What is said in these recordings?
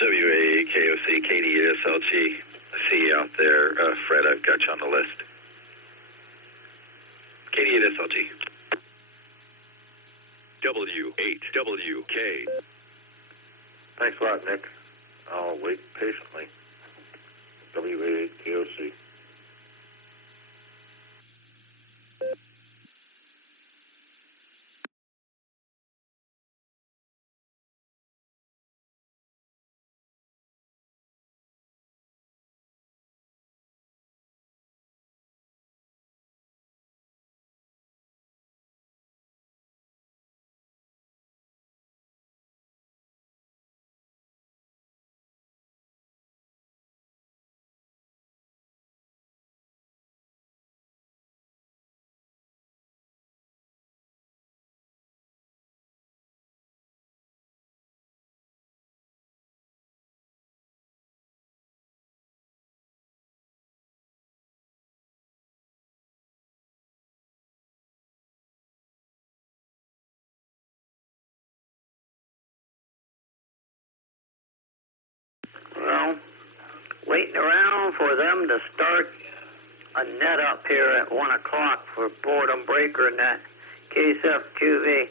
WAKOC, KDSLG. I see you out there. Fred, I've got you on the list. KDSLG. W8WK. Thanks a lot, Nick. I'll wait patiently. WAKOC. Well, waiting around for them to start a net up here at 1 o'clock for Boredom Breaker net, KSFQV.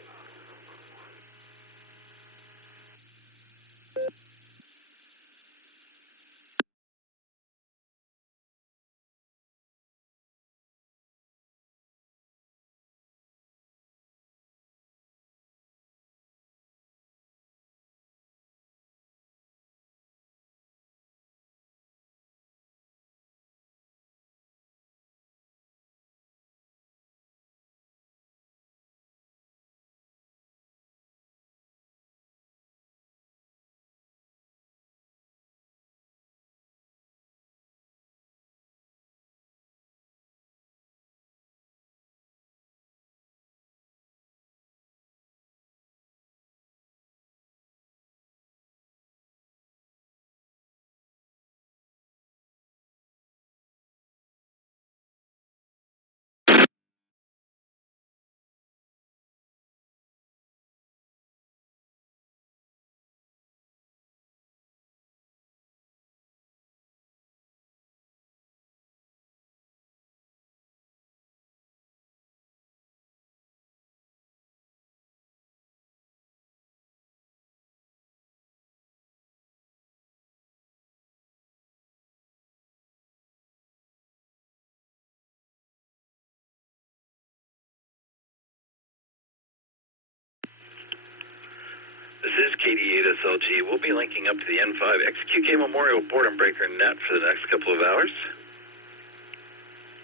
This is KD8SLG. We'll be linking up to the N5 XQK Memorial Boredom Breaker net for the next couple of hours.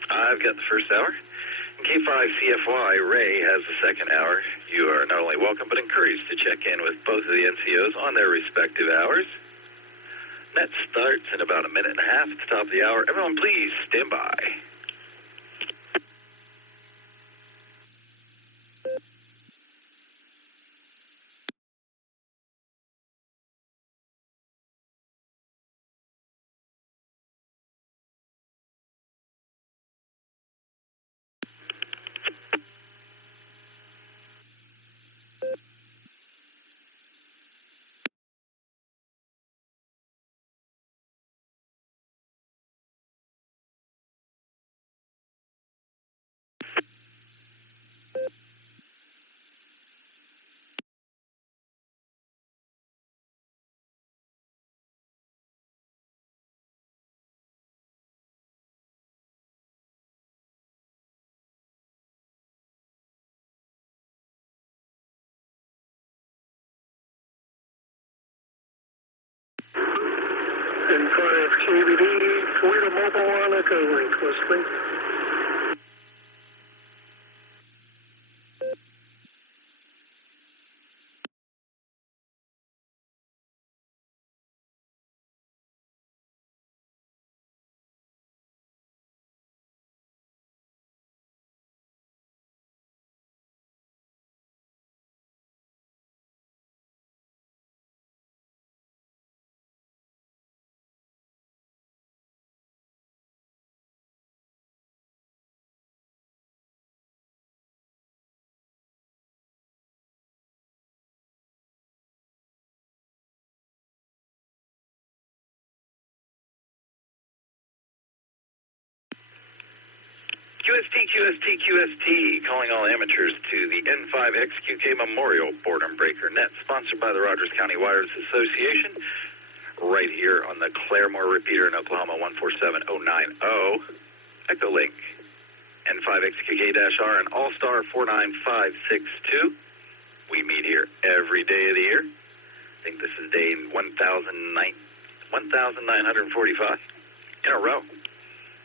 I've got the first hour. And K5CFY, Ray, has the second hour. You are not only welcome, but encouraged to check in with both of the NCOs on their respective hours. Net starts in about a minute and a half at the top of the hour. Everyone, please stand by. N5 KBD, Toyota Mobile on Echolink, Mosley. QST, calling all amateurs to the N5XQK Memorial Boredom Breaker Net, sponsored by the Rogers County Wireless Association, right here on the Claremore repeater in Oklahoma, 147090, Echolink, N5XQK-R and Allstar 49562. We meet here every day of the year. I think this is day 1,945 in a row.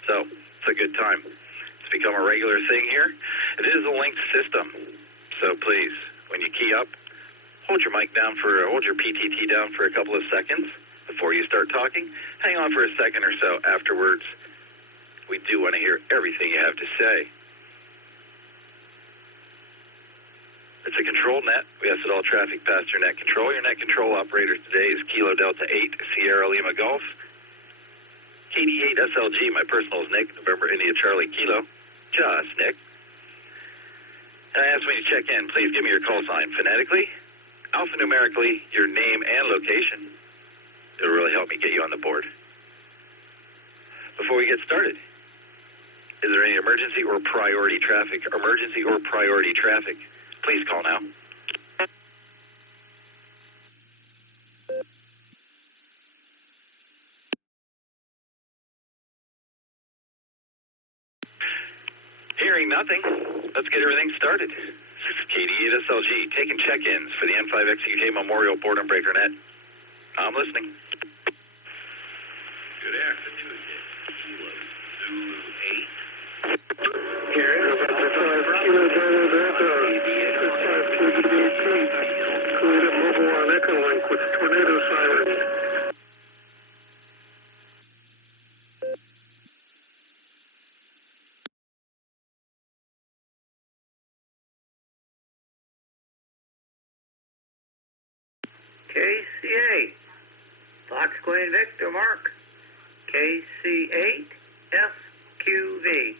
So it's a good time. It's become a regular thing here. It is a linked system. So please, when you key up, hold your PTT down for a couple of seconds before you start talking. Hang on for a second or so afterwards. We do want to hear everything you have to say. It's a controlled net. We ask that all traffic pass your net control. Your net control operator today is Kilo Delta 8, Sierra Lima Golf. KD8 SLG, my personal is Nick, November India Charlie Kilo. Just Nick. And I ask when you check in, please give me your call sign phonetically, alphanumerically, your name and location. It'll really help me get you on the board. Before we get started, is there any emergency or priority traffic? Emergency or priority traffic? Please call now. Hearing nothing, let's get everything started. This is KD8 SLG taking check-ins for the N5XQK Memorial Boredom Breaker Net. I'm listening. Good afternoon, Kilo Zulu 8. Here, November 5, Kilo Zulu Delta, 5 Boredom Mobile on Echolink with tornado sirens. KC8, Fox Queen Victor Mark, KC8 SQV.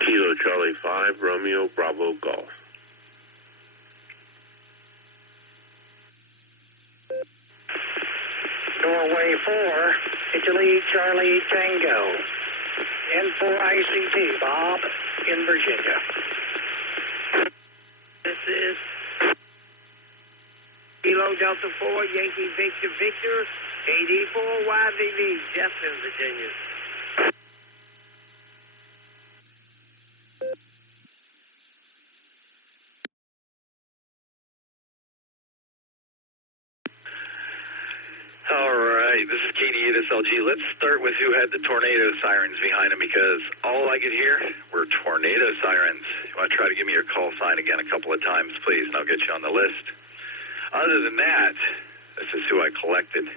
Kilo Charlie 5, Romeo Bravo Golf. Norway 4, Italy Charlie Tango. N4 ICT, Bob in Virginia. This is Kilo Delta 4, Yankee Victor Victor, KD4 YVV, Jeff in Virginia. All right, this is KD8 SLG. Let's start with who had the tornado sirens behind them, because all I could hear were tornado sirens. You want to try to give me your call sign again a couple of times, please, and I'll get you on the list. Other than that, this is who I collected.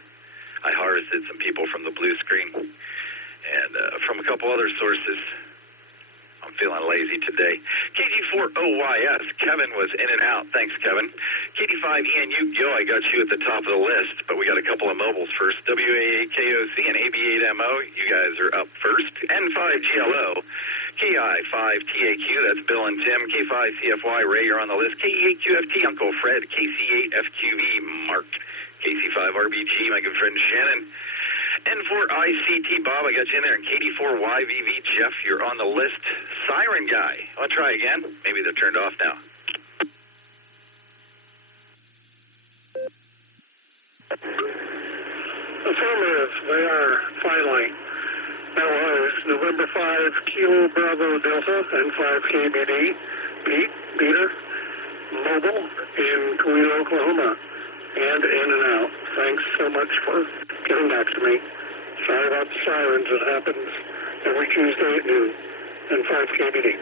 I harvested some people from the blue screen and from a couple other sources. I'm feeling lazy today. KG4OYS, Kevin was in and out. Thanks, Kevin. KD5ENU, Gil, I got you at the top of the list, but we got a couple of mobiles first. WA8KOC and AB8MO, you guys are up first. N5GLO, KI5TAQ, that's Bill and Tim. K5CFY, Ray, you're on the list. KE8QFT, Uncle Fred. KC8FQV, Mark. KC5RBG, my good friend Shannon. N4ICT, Bob, I got you in there. And KD4YVV, Jeff, you're on the list. Siren Guy. I'll try again. Maybe they're turned off now. Affirmative, they are finally. That was November 5, Kilo Bravo Delta, and 5 KBD, Pete, Peter, Mobile, in Toledo, Oklahoma, and in and out. Thanks so much for getting back to me. Sorry about the sirens. It happens every Tuesday at noon, and 5 KBD.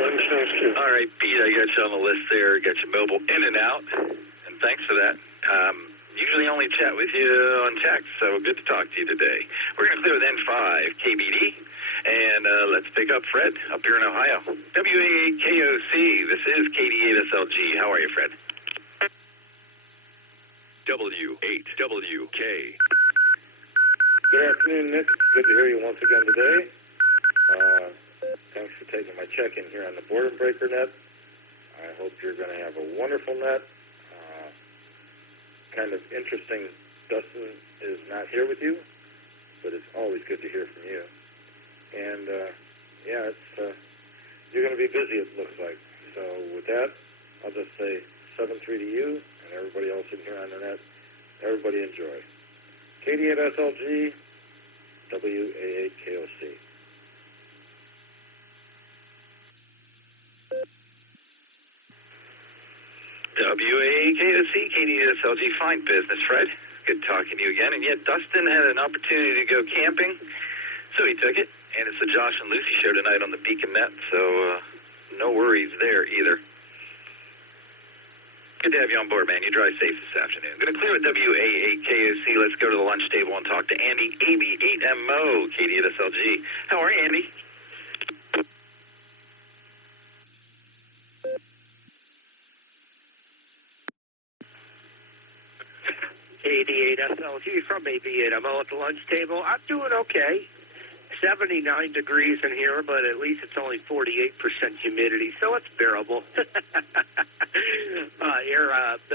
Wednesdays too. All right, Pete, I got you on the list there. Got you mobile in and out, and thanks for that. Usually only chat with you on text, so good to talk to you today. We're going to clear with N5 KBD, and let's pick up Fred up here in Ohio. WA8KOC, this is KD8SLG. How are you, Fred? W8WK. Good afternoon, Nick. Good to hear you once again today. Thanks for taking my check-in here on the Boredom Breaker Net. I hope you're going to have a wonderful net. kind of interesting. Dustin is not here with you, but it's always good to hear from you. And, yeah, it's you're going to be busy, it looks like. So with that, I'll just say 7-3 to you and everybody else in here on the net. Everybody enjoy. KD8SLG, WA8KOC. WA8KOC, KD8SLG, fine business, Fred. Good talking to you again. And yet, Dustin had an opportunity to go camping, so he took it. And it's the Josh and Lucy show tonight on the Beacon Net, so no worries there either. Good to have you on board, man. You drive safe this afternoon. Going to clear with WA8KOC. Let's go to the lunch table and talk to Andy, AB8MO, KD8SLG. How are you, Andy? KD8SLG from AB8MO at the lunch table. I'm doing okay. 79 degrees in here, but at least it's only 48% humidity, so it's bearable.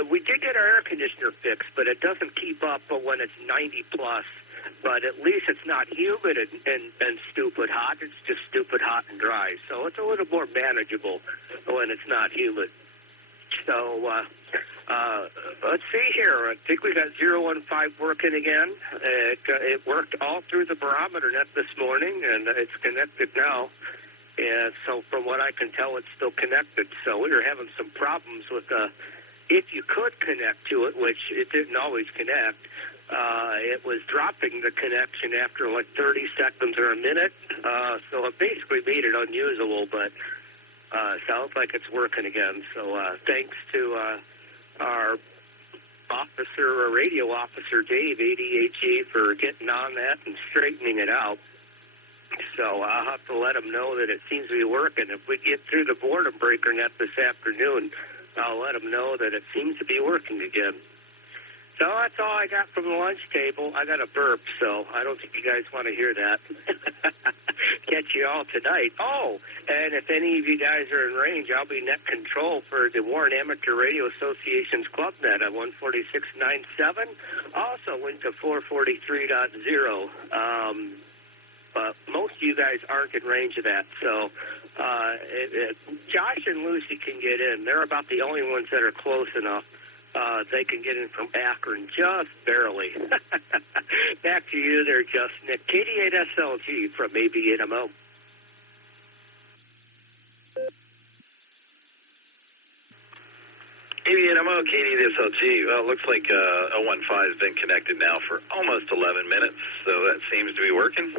We did get our air conditioner fixed, but it doesn't keep up when it's 90 plus. But at least it's not humid and stupid hot. It's just stupid hot and dry. So it's a little more manageable when it's not humid. So let's see here. I think we got 015 working again. It worked all through the barometer net this morning, and it's connected now. And so from what I can tell, it's still connected. So we were having some problems with if you could connect to it, which it didn't always connect. It was dropping the connection after like 30 seconds or a minute. So it basically made it unusable, but sounds like it's working again. So thanks to our officer, or radio officer, Dave, ADHE, for getting on that and straightening it out. So I'll have to let him know that it seems to be working. If we get through the boredom breaker net this afternoon, I'll let him know that it seems to be working again. So that's all I got from the lunch table. I got a burp, so I don't think you guys want to hear that. Catch you all tonight. Oh, and if any of you guys are in range, I'll be net control for the Warren Amateur Radio Association's Club Net at 146.97. Also linked to 443.0. But most of you guys aren't in range of that. So Josh and Lucy can get in. They're about the only ones that are close enough. They can get in from Akron just barely. Back to you there, Justin. At KD8SLG from AB8MO. AB8MO, KD8SLG. Well, it looks like 015 has been connected now for almost 11 minutes, so that seems to be working.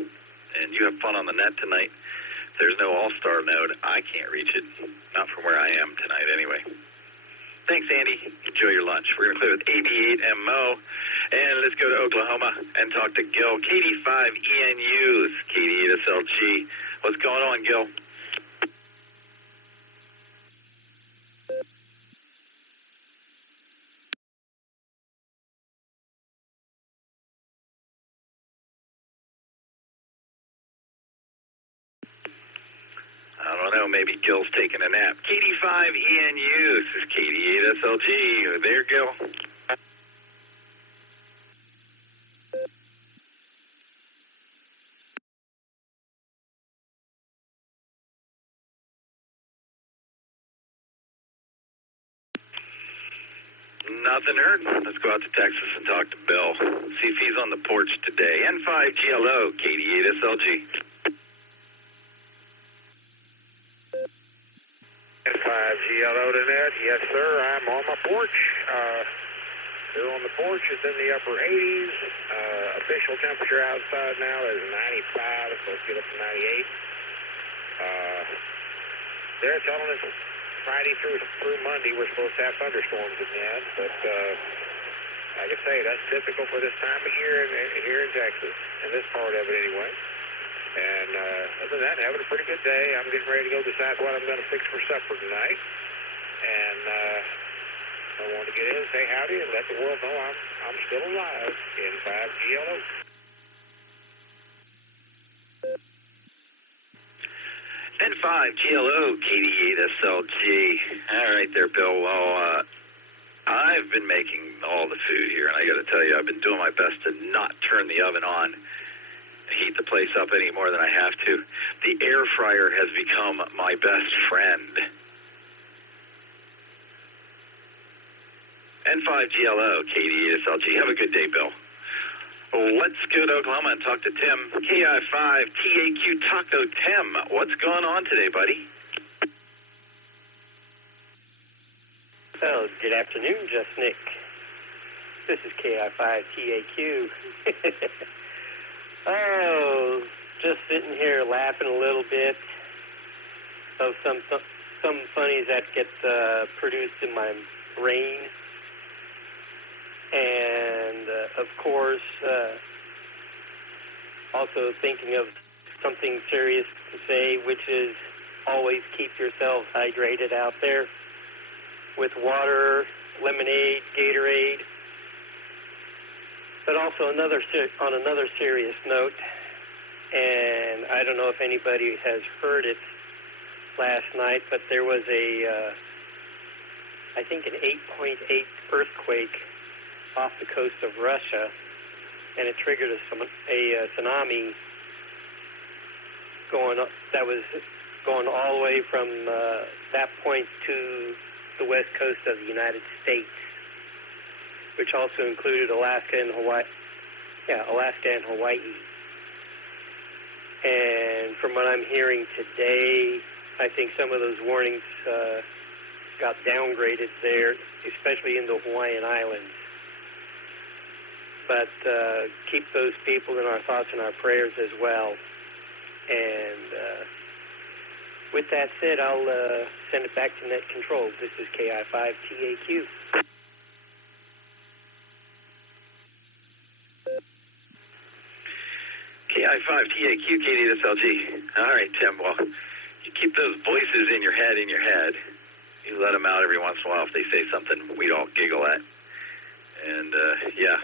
And you have fun on the net tonight. There's no Allstar node. I can't reach it. Not from where I am tonight, anyway. Thanks, Andy. Enjoy your lunch. We're going to clear with AB8MO. And let's go to Oklahoma and talk to Gil. KD5ENUs, KD8SLG. What's going on, Gil? I don't know, maybe Gil's taking a nap. KD5ENU, this is KD8SLG. There, Gil. Nothing heard. Let's go out to Texas and talk to Bill. See if he's on the porch today. N5GLO, KD8SLG. N5GLO to net. Yes, sir. I'm on my porch. Here on the porch, it's in the upper 80s. Official temperature outside now is 95. It's supposed to get up to 98. They're telling us Friday through Monday we're supposed to have thunderstorms again, but like I say, that's typical for this time of year here in Texas, in this part of it anyway. And other than that, having a pretty good day. I'm getting ready to go decide what I'm going to fix for supper tonight. And I want to get in and say howdy and let the world know I'm still alive in 5GLO. N5GLO, KD8SLG. All right there, Bill. Well, I've been making all the food here, and I got to tell you, I've been doing my best to not turn the oven on and heat the place up any more than I have to. The air fryer has become my best friend. N5GLO, KD8SLG. Have a good day, Bill. Let's go to Oklahoma and talk to Tim. KI5TAQ Taco Tim. What's going on today, buddy? Oh, good afternoon, Just Nick. This is KI5TAQ. Oh, just sitting here laughing a little bit of some funnies that get produced in my brain. And, of course, also thinking of something serious to say, which is always keep yourself hydrated out there with water, lemonade, Gatorade. But also on another serious note, and I don't know if anybody has heard it last night, but there was I think an 8.8 earthquake off the coast of Russia, and it triggered a tsunami that was going all the way from that point to the west coast of the United States, which also included Alaska and Hawaii. And from what I'm hearing today, I think some of those warnings got downgraded there, especially in the Hawaiian Islands. But keep those people in our thoughts and our prayers as well. And with that said, I'll send it back to Net Control. This is KI5TAQ. KI5TAQ, KD8SLG. All right, Tim. Well, you keep those voices in your head. You let them out every once in a while if they say something we'd all giggle at. And, yeah,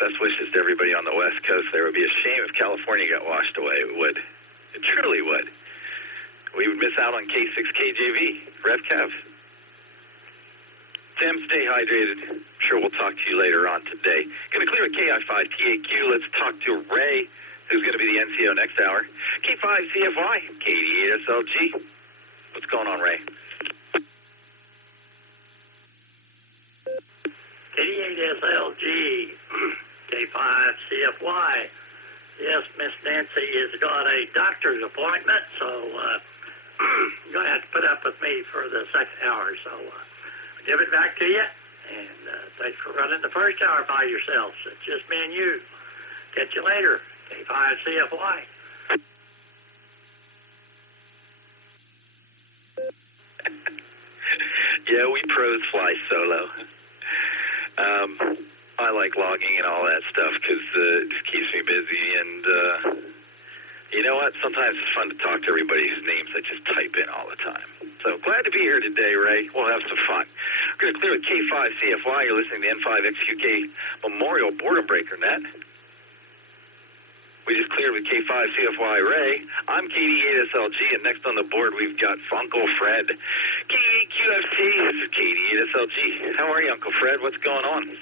best wishes to everybody on the West Coast. There would be a shame if California got washed away. It would. It truly would. We would miss out on K6KJV, RevCav. Tim, stay hydrated. I'm sure we'll talk to you later on today. Going to clear at KI5TAQ. Let's talk to Ray, who's going to be the NCO next hour. K5CFY, KD8SLG. What's going on, Ray? KD8SLG, K5CFY. Yes, Miss Nancy has got a doctor's appointment, so you're going to have to put up with me for the second hour. So I'll give it back to you, and thanks for running the first hour by yourselves. It's just me and you. Catch you later, K5CFY. Yeah, we pros fly solo. I like logging and all that stuff because it just keeps me busy. And you know what? Sometimes it's fun to talk to everybody whose names I just type in all the time. So glad to be here today, Ray. We'll have some fun. We're going to clear with K5CFY. You're listening to N5XQK Memorial Boredom Breaker Net. We just cleared with K5CFY Ray. I'm KD8SLG, and next on the board we've got Uncle Fred. KD8QFT, this is KD8SLG. How are you, Uncle Fred? What's going on?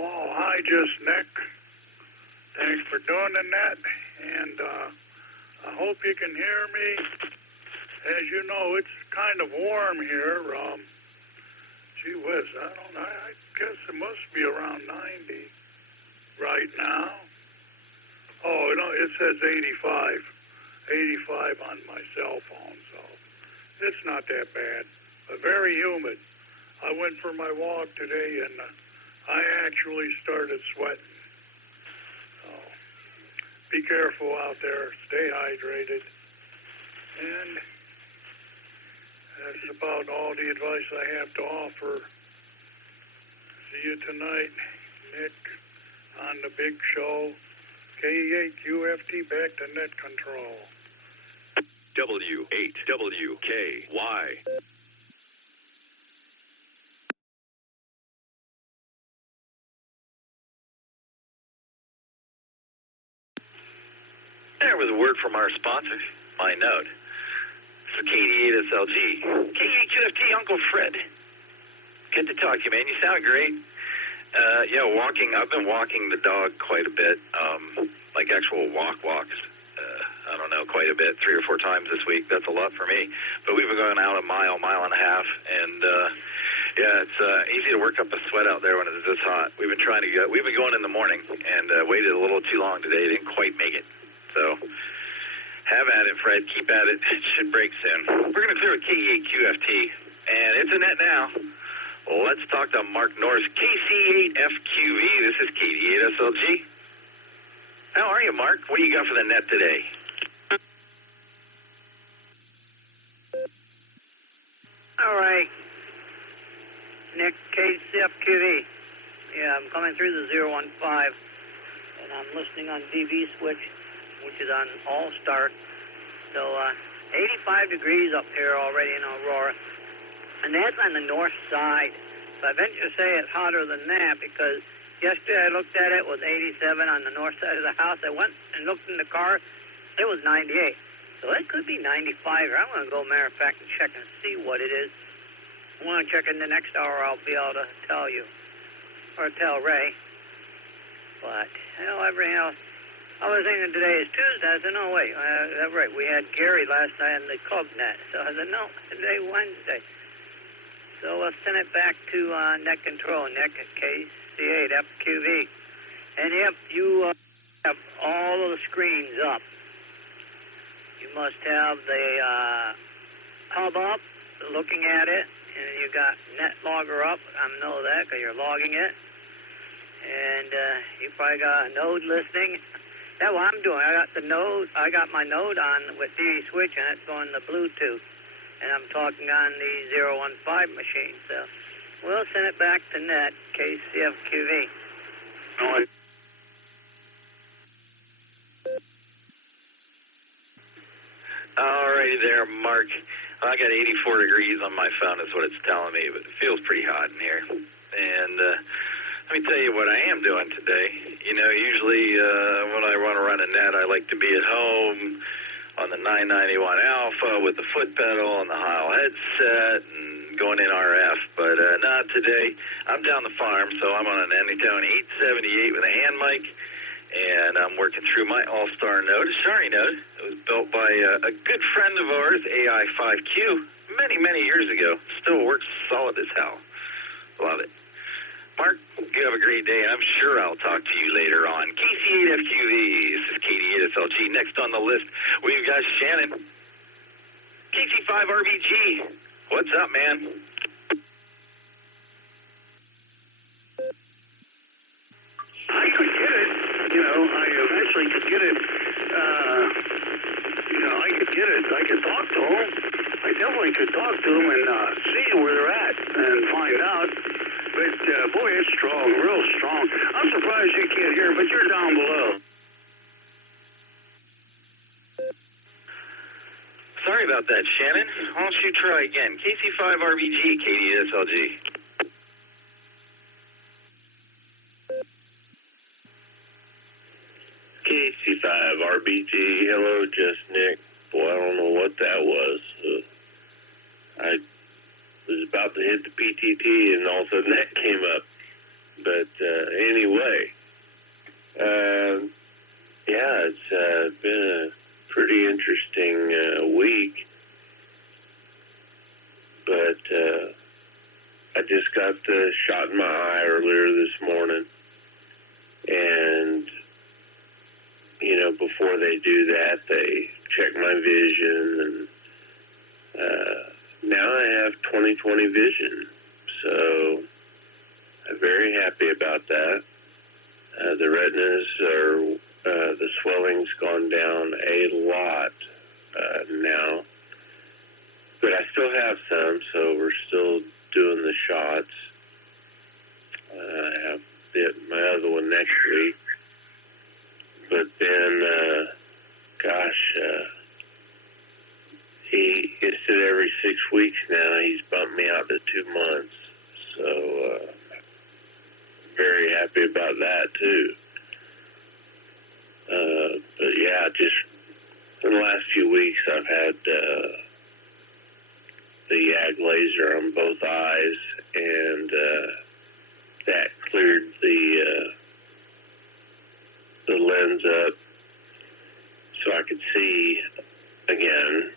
Oh, hi, Just Nick. Thanks for doing the net, and I hope you can hear me. As you know, it's kind of warm here. Gee whiz, I guess it must be around 90 right now. Oh, no, it says 85 on my cell phone, so it's not that bad, but very humid. I went for my walk today, and I actually started sweating. So be careful out there, stay hydrated, and that's about all the advice I have to offer. See you tonight, Nick, on the big show. K8QFT back to Net Control. W8WKY. There was a word from our sponsor, My Note. is KD8SLG. KD8QFT, Uncle Fred. Good to talk to you, man. You sound great. Yeah, walking. I've been walking the dog quite a bit, like actual walks. I don't know, quite a bit, 3 or 4 times this week. That's a lot for me. But we've been going out a mile and a half, and yeah, it's easy to work up a sweat out there when it's this hot. We've been trying to go. We've been going in the morning, and waited a little too long today. Didn't quite make it. So have at it, Fred. Keep at it. It should break soon. We're going to clear with KE8QFT, and it's a net now. Let's talk to Mark Norris, KC8FQV. This is KD8SLG. How are you, Mark? What do you got for the net today? All right. Nick, KCFQV. Yeah, I'm coming through the 015, and I'm listening on DV switch, which is on Allstar. So 85 degrees up here already in Aurora, and that's on the north side. So I venture to say it's hotter than that because yesterday I looked at it, it was 87 on the north side of the house. I went and looked in the car, it was 98. So it could be 95. I'm going to go, matter of fact, and check and see what it is. I want to check in the next hour. I'll be able to tell you, or tell Ray. But, you know, everything else. I was thinking today is Tuesday. I said, no, wait. That's right. We had Gary last night in the club net. So I said, no, today Wednesday. So we'll send it back to net control, Nick, KC8FQV. And if you have all of the screens up, you must have the hub up, looking at it, and you got Netlogger up. I know that because you're logging it. And you probably got a node listening. That's what I'm doing. I got the node. I got my node on with DV switch, and it's going to Bluetooth. And I'm talking on the 015 machine. So we'll send it back to net, KCFQV. No, Alrighty there, Mark. I got 84 degrees on my phone is what it's telling me, but it feels pretty hot in here. And let me tell you what I am doing today. You know, usually when I want to run a net, I like to be at home on the 991 Alpha with the foot pedal and the Heil headset and going in RF. But not today. I'm down the farm, so I'm on an Anytone 878 with a hand mic. And I'm working through my All-Star node, a Shari node. It was built by a good friend of ours, AI5Q, many years ago. Still works solid as hell. Love it. Mark, you have a great day, and I'm sure I'll talk to you later on. KC8FQV, this is KD8SLG. Next on the list, we've got Shannon. KC5RBG. What's up, man? I could get it. You know, I eventually could get it. You know, I could get it. I could talk to them. I definitely could talk to them and see where they're at and find out. But, boy, it's strong, real strong. I'm surprised you can't hear, but you're down below. Sorry about that, Shannon. Why don't you try again? KC5RBG, KD8SLG. KC5RBG, hello, just Nick. Boy, I don't know what that was. I was about to hit the PTT, and all of a sudden that came up. But anyway, yeah, it's been a pretty interesting week. But I just got the shot in my eye earlier this morning, and you know, before they do that, they check my vision, and now I have 20/20 vision. So I'm very happy about that. The retinas are, the swelling's gone down a lot now, but I still have some, so we're still doing the shots. I have my other one next week. But then, he said every 6 weeks now. He's bumped me out to 2 months. So, very happy about that, too. But, yeah, just in the last few weeks, I've had the YAG laser on both eyes, and that cleared the lens up so I could see again.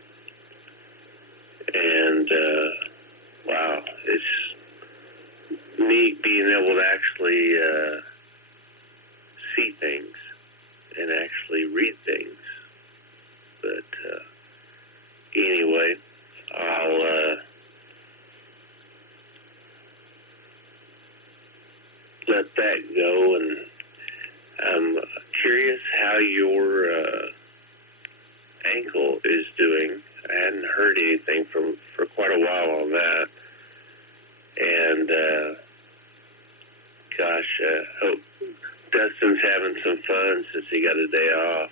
And wow, it's neat being able to actually see things and actually read things. But anyway, I'll let that go, and I'm curious how your ankle is doing. I hadn't heard anything for quite a while on that, and gosh, hope Dustin's having some fun since he got a day off.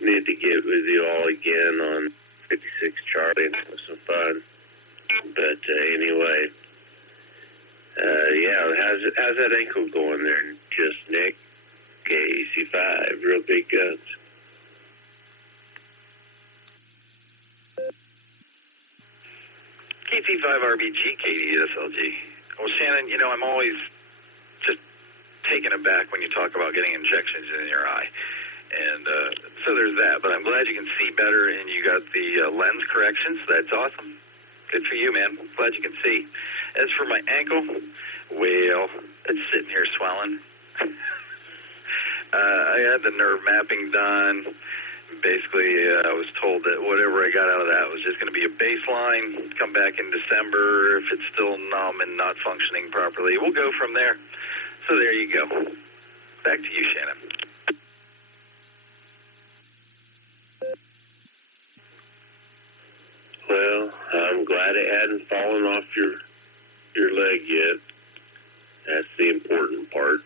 Need to get with you all again on 56 Charlie and have some fun. But anyway, yeah, how's that ankle going there? Just Nick, KC5, real big guns. KT5RBG, KDSLG. Well, Shannon, you know, I'm always just taken aback when you talk about getting injections in your eye. And so there's that. But I'm glad you can see better and you got the lens corrections. That's awesome. Good for you, man. Glad you can see. As for my ankle, well, it's sitting here swelling. I had the nerve mapping done. Basically, I was told that whatever I got out of that was just going to be a baseline. Come back in December. If it's still numb and not functioning properly, we'll go from there. So there you go. Back to you, Shannon. Well, I'm glad it hadn't fallen off your leg yet. That's the important part.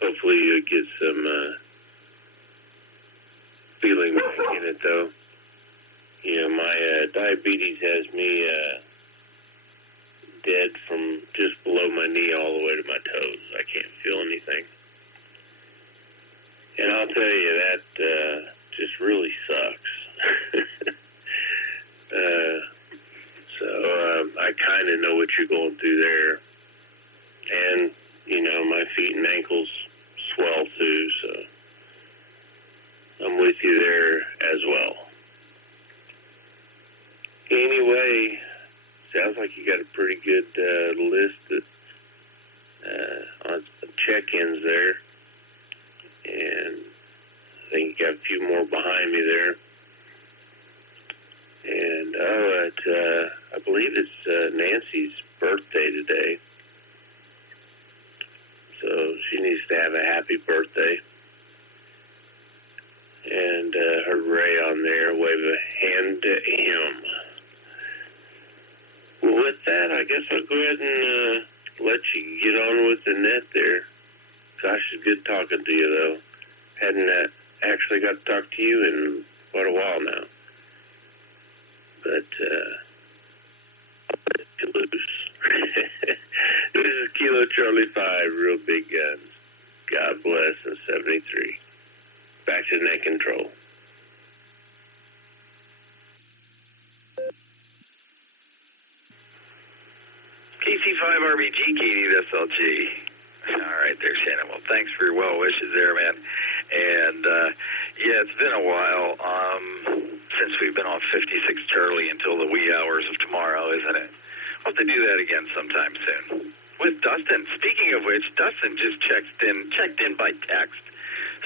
Hopefully you get some feeling back in it, though. You know, my diabetes has me dead from just below my knee all the way to my toes. I can't feel anything. And I'll tell you, that just really sucks. So I kind of know what you're going through there. And, you know, my feet and ankles swell too, so I'm with you there as well. Anyway, sounds like you got a pretty good list on check-ins there. And I think you got a few more behind me there. And, I believe it's Nancy's birthday today. So she needs to have a happy birthday. And heard Ray on there, wave a hand to him. Well, with that, I guess I'll go ahead and let you get on with the net there. Gosh, it's good talking to you, though. Hadn't actually got to talk to you in quite a while now. But, to loose. This is Kilo Charlie 5, real big guns. God bless, and 73. Back to net control. KC5RBG, KDSLG. All right there, Shannon. Well, thanks for your well wishes there, man. And, yeah, it's been a while since we've been on 56 Charlie until the wee hours of tomorrow, isn't it? We'll have to do that again sometime soon. With Dustin. Speaking of which, Dustin just checked in by text.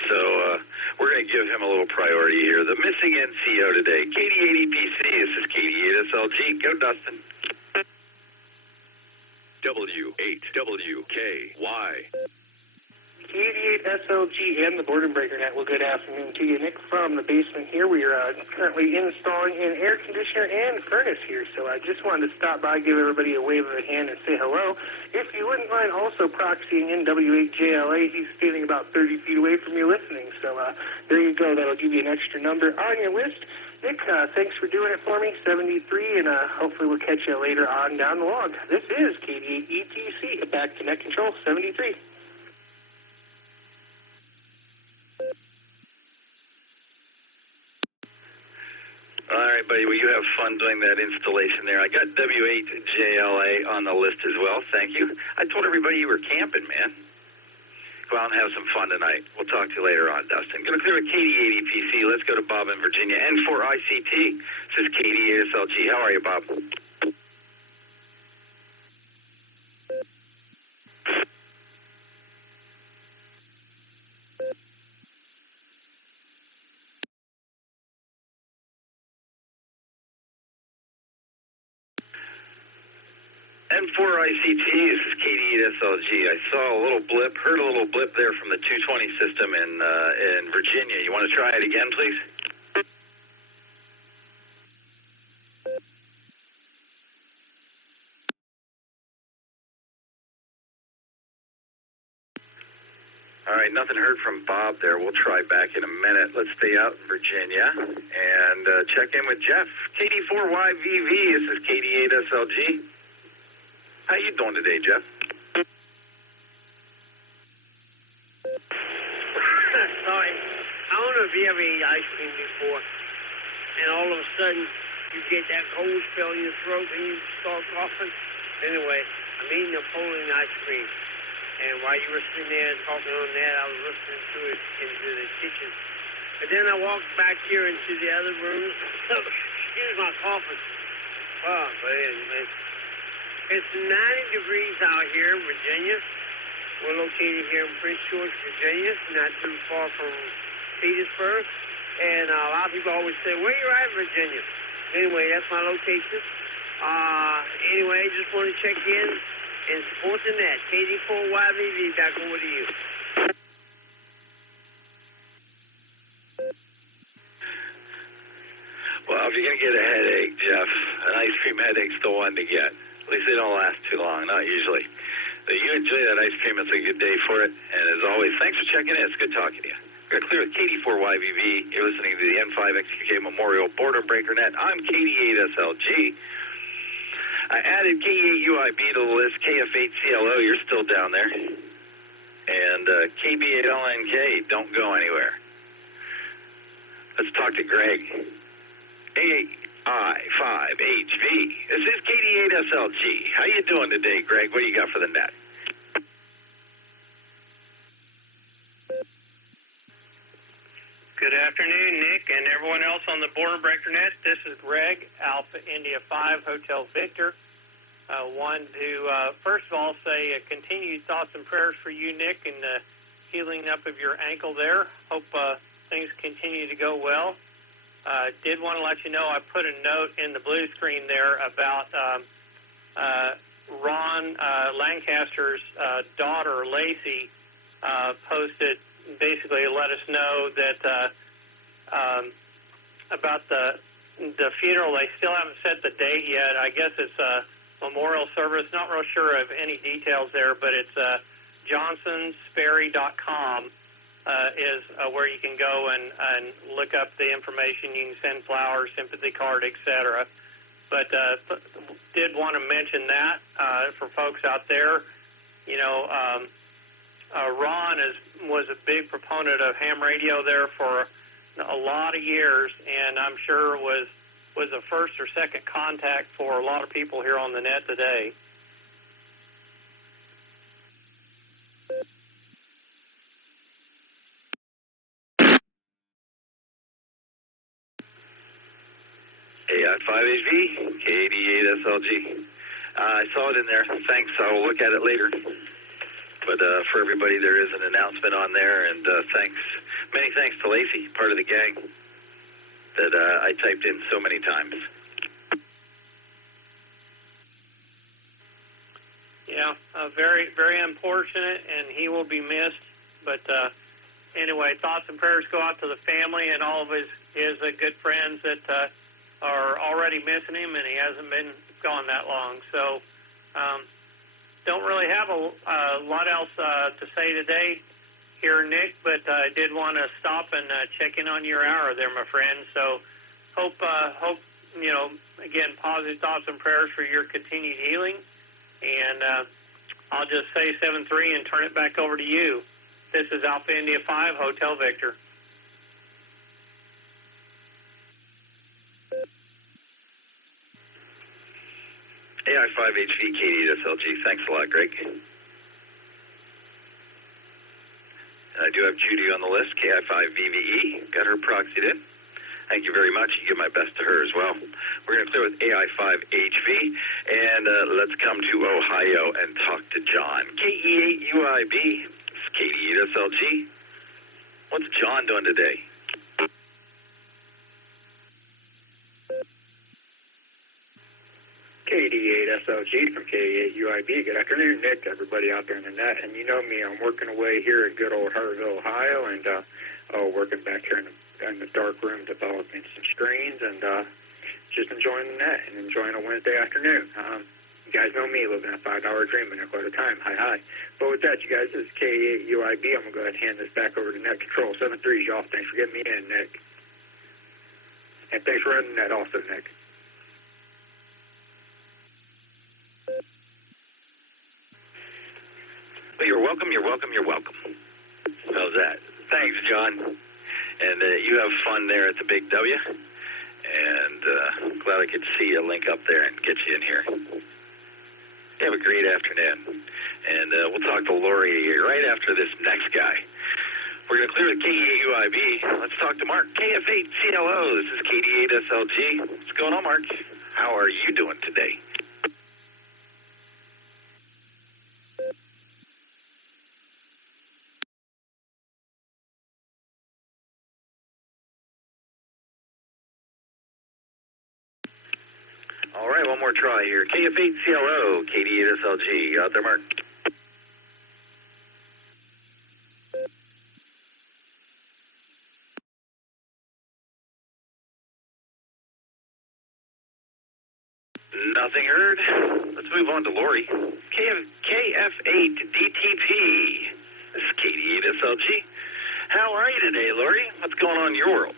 So we're going to give him a little priority here. The missing NCO today, KD80PC. This is KD8SLG. Go, Dustin. W8WKY. KD8SLG and the Boredom Breaker Net. Well, good afternoon to you, Nick, from the basement here. We are currently installing an air conditioner and furnace here, so I just wanted to stop by, give everybody a wave of a hand, and say hello. If you wouldn't mind also proxying in W8JLA, he's standing about 30 feet away from you listening, so there you go. That'll give you an extra number on your list. Nick, thanks for doing it for me, 73, and hopefully we'll catch you later on down the log. This is KD8ETC, back to Net Control, 73. right, buddy. Well, you have fun doing that installation there. I got W8JLA on the list as well. Thank you. I told everybody you were camping, man. Go out and have some fun tonight. We'll talk to you later on, Dustin. Going to clear a KD80PC. Let's go to Bob in Virginia. N4ICT. This is KD8SLG. How are you, Bob? N4ICT, this is KD8SLG. I saw a little blip, heard a little blip there from the 220 system in Virginia. You want to try it again, please? All right, nothing heard from Bob there. We'll try back in a minute. Let's stay out in Virginia and check in with Jeff. KD4YVV, this is KD8SLG. How you doing today, Jeff? Sorry. I don't know if you ever ate ice cream before, and all of a sudden you get that cold spell in your throat and you start coughing. Anyway, I'm eating Napoleon ice cream, and while you were sitting there talking on that, I was listening to it into the kitchen. And then I walked back here into the other room. Excuse my coughing. Oh, but anyway. It's 90 degrees out here in Virginia. We're located here in Prince George, Virginia, not too far from Petersburg. And a lot of people always say, where you at in Virginia? Anyway, that's my location. Anyway, just want to check in and support the net. KD4YVV, back over to you. Well, if you're going to get a headache, Jeff, an ice cream headache's the one to get. At least they don't last too long, not usually. But you enjoy that ice cream. It's a good day for it. And as always, thanks for checking in. It's good talking to you. We're clear with KD4YVV. You're listening to the N5XQK Memorial Boredom Breaker Net. I'm KD8SLG. I added KE8UIB to the list. KF8CLO, you're still down there. And KB8LNK, don't go anywhere. Let's talk to Greg. I5HV. This is KD8SLG. How you doing today, Greg? What do you got for the net? Good afternoon, Nick, and everyone else on the Boredom Breaker Net. This is Greg, Alpha India 5, Hotel Victor. Wanted to, first of all, say continued thoughts and prayers for you, Nick, and the healing up of your ankle there. Hope things continue to go well. Did want to let you know I put a note in the blue screen there about Ron Lancaster's daughter, Lacey, posted, basically let us know that about the funeral. They still haven't set the date yet. I guess it's a memorial service. Not real sure of any details there, but it's johnsonsperry.com. Is where you can go and look up the information. You can send flowers, sympathy card, etc. But did want to mention that for folks out there. You know, Ron was a big proponent of ham radio there for a lot of years, and I'm sure was a first or second contact for a lot of people here on the net today. AI5HV, KD8SLG. I saw it in there. Thanks. I will look at it later. But for everybody, there is an announcement on there, and thanks. Many thanks to Lacey, part of the gang, that I typed in so many times. Yeah, very, very unfortunate, and he will be missed. But anyway, thoughts and prayers go out to the family and all of his good friends that are already missing him, and he hasn't been gone that long. So don't really have a lot else to say today here, Nick, but I did want to stop and check in on your hour there, my friend. So hope you know, again, positive thoughts and prayers for your continued healing. And I'll just say 7-3 and turn it back over to you. This is Alpha India 5, Hotel Victor. AI5HV, KD8SLG. Thanks a lot, Greg. And I do have Judy on the list, KI5VVE. Got her proxied in. Thank you very much. You give my best to her as well. We're going to clear with AI5HV, and let's come to Ohio and talk to John. KE8UIB, it's KD8SLG. What's John doing today? KD8SLG from KD8UIB. Good afternoon, Nick, everybody out there in the net. And you know me, I'm working away here in good old Harville, Ohio, and working back here in the dark room developing some screens and just enjoying the net and enjoying a Wednesday afternoon. You guys know me, living a 5-hour dream a nickel at a time. Hi. But with that, you guys, this is KD8UIB. I'm going to go ahead and hand this back over to Net Control. 7-3, y'all. Thanks for getting me in, Nick. And thanks for running that also, Nick. Well, you're welcome. How's that? Thanks, John. And you have fun there at the Big W. And glad I could see you link up there and get you in here. You have a great afternoon. And we'll talk to Lori right after this next guy. We're going to clear with KE8UIB. Let's talk to Mark, KF8CLO. This is KD8SLG. What's going on, Mark? How are you doing today? All right, one more try here. KF8CLO, KD8SLG. Out there, Mark. Nothing heard. Let's move on to Lori. KF8DTP. This is KD8SLG. How are you today, Lori? What's going on in your world?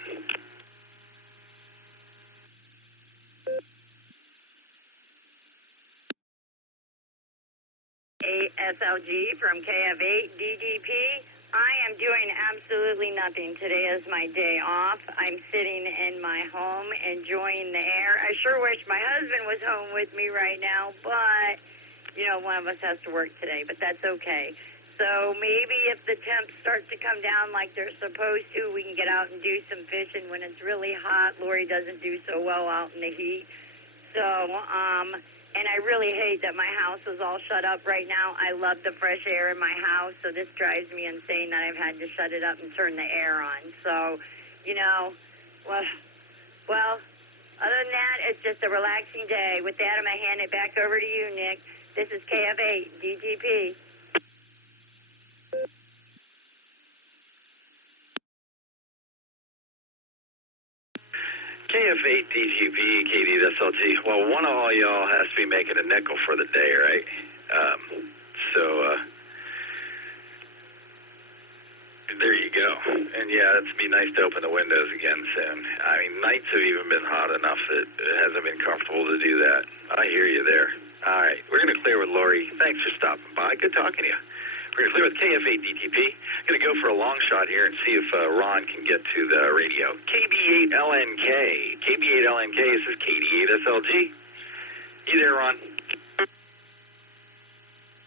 SLG from KF8DDP. I am doing absolutely nothing. Today is my day off. I'm sitting in my home enjoying the air. I sure wish my husband was home with me right now, but, you know, one of us has to work today, but that's okay. So maybe if the temps start to come down like they're supposed to, we can get out and do some fishing when it's really hot. Lori doesn't do so well out in the heat. So, and I really hate that my house is all shut up right now. I love the fresh air in my house, so this drives me insane that I've had to shut it up and turn the air on. So, you know, well, other than that, it's just a relaxing day. With that, I'm going to hand it back over to you, Nick. This is KF8DTP. KF8DGP, KD8SLG. Well, one of all y'all has to be making a nickel for the day, right? There you go. And yeah, it'd be nice to open the windows again soon. I mean, nights have even been hot enough that it hasn't been comfortable to do that. I hear you there. All right, we're going to clear with Lori. Thanks for stopping by. Good talking to you. We're going to clear with KF8DTP. Going to go for a long shot here and see if Ron can get to the radio. KB8LNK. KB8LNK, this is KD8SLG. You there, Ron?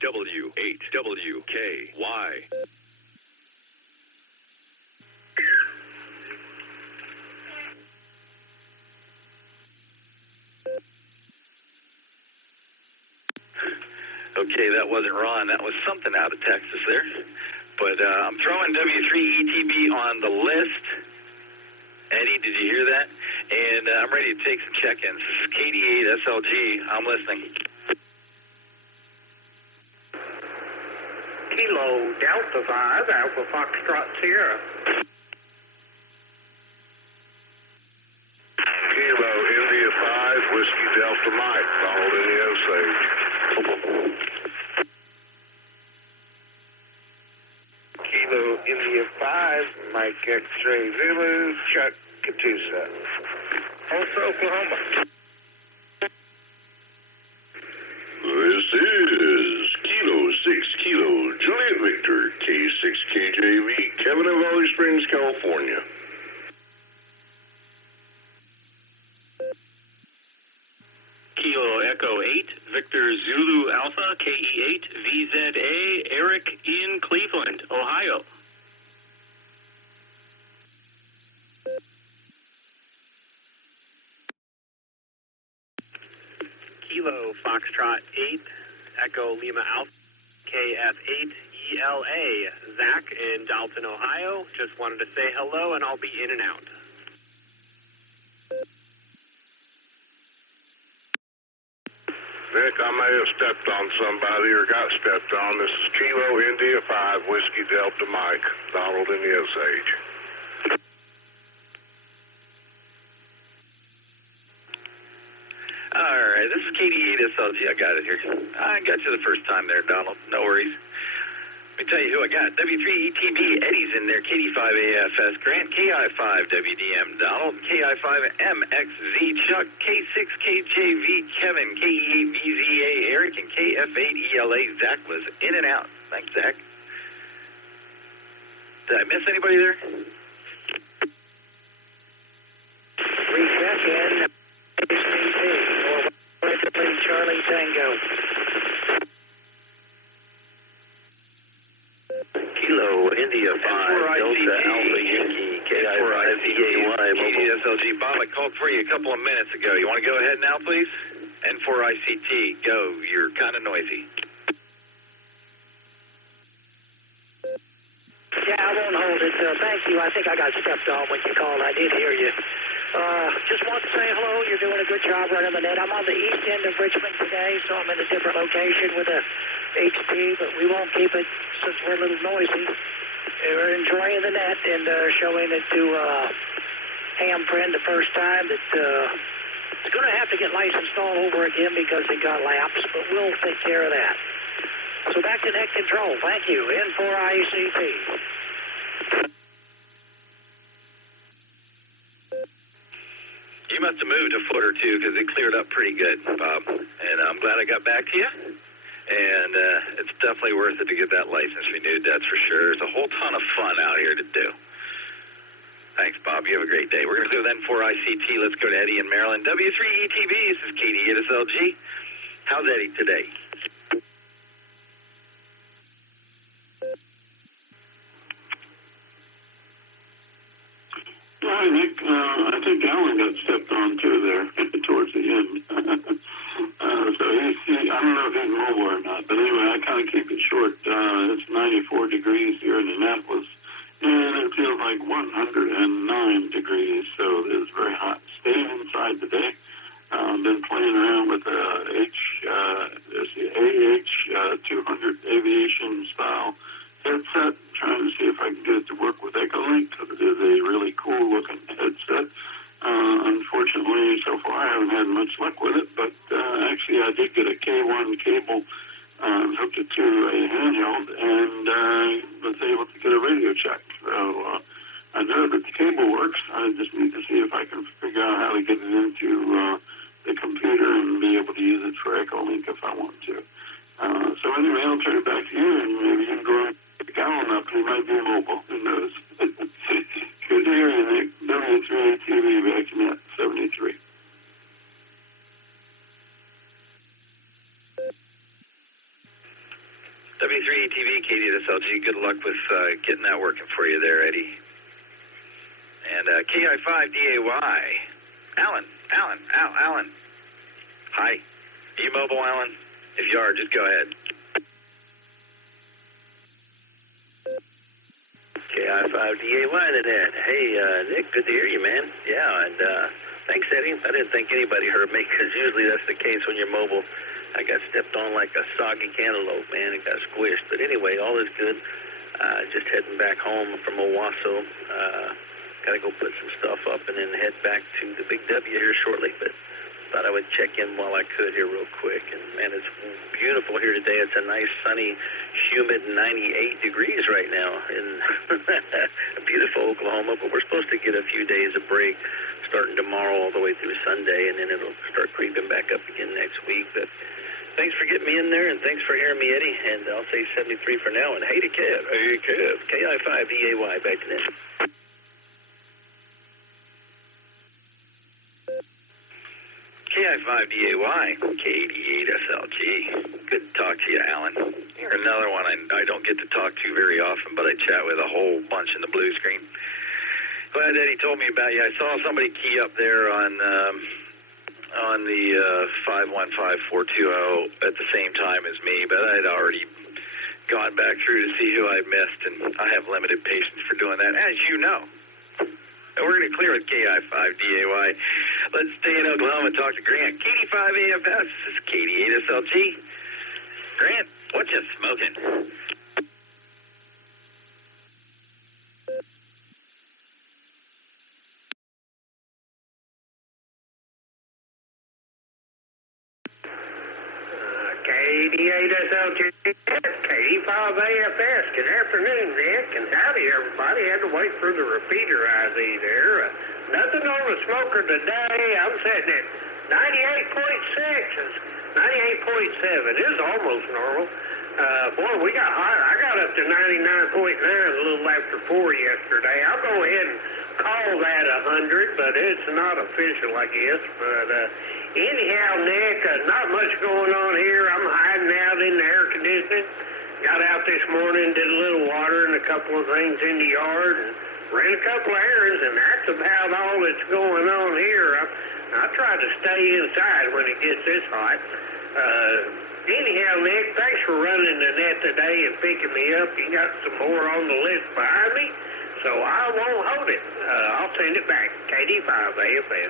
W8WKY. Okay, that wasn't Ron. That was something out of Texas there. But I'm throwing W3ETB on the list. Eddie, did you hear that? And I'm ready to take some check-ins. This is KD8SLG. I'm listening. Kilo Delta 5, Alpha Foxtrot Sierra. Kilo India 5, Whiskey Delta Mike, called in the Osage. Kilo India 5, Mike X-Ray Zulu, Chuck Katusa. Also Oklahoma. This is Kilo 6 Kilo Juliet Victor K6KJV, Kevin of Valley Springs, California. Kilo Echo 8, Victor Zulu Alpha, KE8, VZA, Eric in Cleveland, Ohio. Kilo Foxtrot 8, Echo Lima Alpha, KF8, ELA, Zach in Dalton, Ohio. Just wanted to say hello, and I'll be in and out. Nick, I may have stepped on somebody or got stepped on. This is Kilo India 5, Whiskey Delta Mike, Donald in the Osage. All right, this is KD8 SLG. I got it here. I got you the first time there, Donald. No worries. Let me tell you who I got. W3ETB, Eddie's in there. KD5AFS, Grant. KI5WDM, Donald. KI5MXZ, Chuck. K6KJV, Kevin. KE8VZA, Eric. And KF8ELA, Zach was in and out. Thanks, Zach. Did I miss anybody there? Recheck in. Charlie Tango. Kilo India 5, Delta Alpha Yankee, KI5DAY, KDSLG. Bob, I called for you a couple of minutes ago. You want to go ahead now, please? N4ICT, go. You're kind of noisy. Yeah, I won't hold it. Thank you. I think I got stepped on when you called. I did hear you. Just want to say hello. You're doing a good job running the net. I'm on the east end of Richmond today, so I'm in a different location with a HP, but we won't keep it since we're a little noisy. We're enjoying the net and showing it to Hamprint the first time that it's going to have to get licensed all over again because it got lapsed, but we'll take care of that. So back to net control. Thank you. N4ICT. You must have moved a foot or two because it cleared up pretty good, Bob. And I'm glad I got back to you. And it's definitely worth it to get that license renewed, that's for sure. There's a whole ton of fun out here to do. Thanks, Bob. You have a great day. We're going to go then for ICT. Let's go to Eddie in Maryland. W3ETV, this is KD8SLG. How's Eddie today? Hi, Nick. I think Alan got stepped on too there towards the end. So I don't know if he's mobile or not, but anyway, I kind of keep it short. It's 94 degrees here in Annapolis, and it feels like 109 degrees, so it is very hot. Staying inside today. Been playing around with the AH200 aviation style headset, trying to see if I can get it to work with Echolink, because it is a really cool looking headset. Unfortunately, so far I haven't had much luck with it, but actually I did get a K1 cable, hooked it to a handheld, and was able to get a radio check. So I know that the cable works. I just need to see if I can figure out how to get it into the computer and be able to use it for Echolink if I want to. So anyway, I'll turn it back to you, and maybe you can go and pick Alan up. He might be mobile. Who knows? Good to hear you, Nick. W3ATV back in that 73. W3ATV, KDSLG, good luck with getting that working for you there, Eddie. And KI5DAY, Alan. Hi. Are you mobile, Alan? If you are, just go ahead. KI5DAY to that. Hey, Nick, good to hear you, man. Yeah, and thanks, Eddie. I didn't think anybody heard me, because usually that's the case when you're mobile. I got stepped on like a soggy cantaloupe, man, and got squished. But anyway, all is good. Just heading back home from Owasso. Got to go put some stuff up and then head back to the Big W here shortly. But thought I would check in while I could here real quick. And, man, it's beautiful here today. It's a nice, sunny, humid 98 degrees right now in beautiful Oklahoma. But we're supposed to get a few days of break starting tomorrow all the way through Sunday, and then it'll start creeping back up again next week. But thanks for getting me in there, and thanks for hearing me, Eddie. And I'll say 73 for now. And hey to Kev. Hey, Kev. KI5DAY back to them. KI5DAY, K88SLG. Good to talk to you, Alan. You're another one I don't get to talk to very often, but I chat with a whole bunch in the blue screen. Glad Eddie told me about you. I saw somebody key up there on the 515420 at the same time as me, but I'd already gone back through to see who I missed, and I have limited patience for doing that, as you know. We're going to clear with KI5DAY. Let's stay in Oklahoma and talk to Grant. KD5AFS, this is KD8SLG. Grant, what you smoking? KD8SLG, KD5AFS. Good afternoon, Nick, and howdy, everybody. Had to wait for the repeater ID there. Nothing on the smoker today. I'm sitting at 98.6. 98.7 is almost normal. Boy, we got hot. I got up to 99.9 a little after 4 yesterday. I'll go ahead and call that 100, but it's not official, I guess. But anyhow, Nick, not much going on here. I'm hiding out in the air conditioning. Got out this morning, did a little watering, a couple of things in the yard, and ran a couple of errands, and that's about all that's going on here. I try to stay inside when it gets this hot. Anyhow, Nick, thanks for running the net today and picking me up. You got some more on the list behind me, so I won't hold it. I'll send it back. KD5AFS.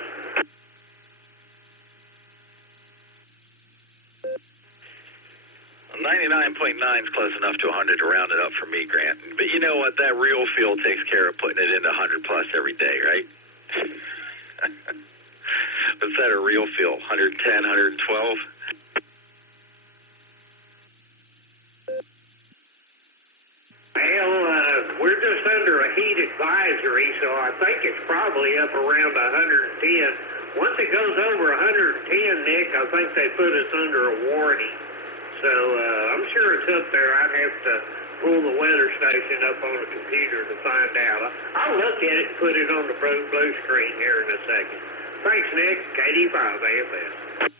99.9 is close enough to 100 to round it up for me, Grant. But you know what? That real fuel takes care of putting it into 100 plus every day, right? What's that, a real fuel? 110, 112? Well, we're just under a heat advisory, so I think it's probably up around 110. Once it goes over 110, Nick, I think they put us under a warning. So I'm sure it's up there. I'd have to pull the weather station up on the computer to find out. I'll look at it and put it on the blue screen here in a second. Thanks, Nick. KD5AFS.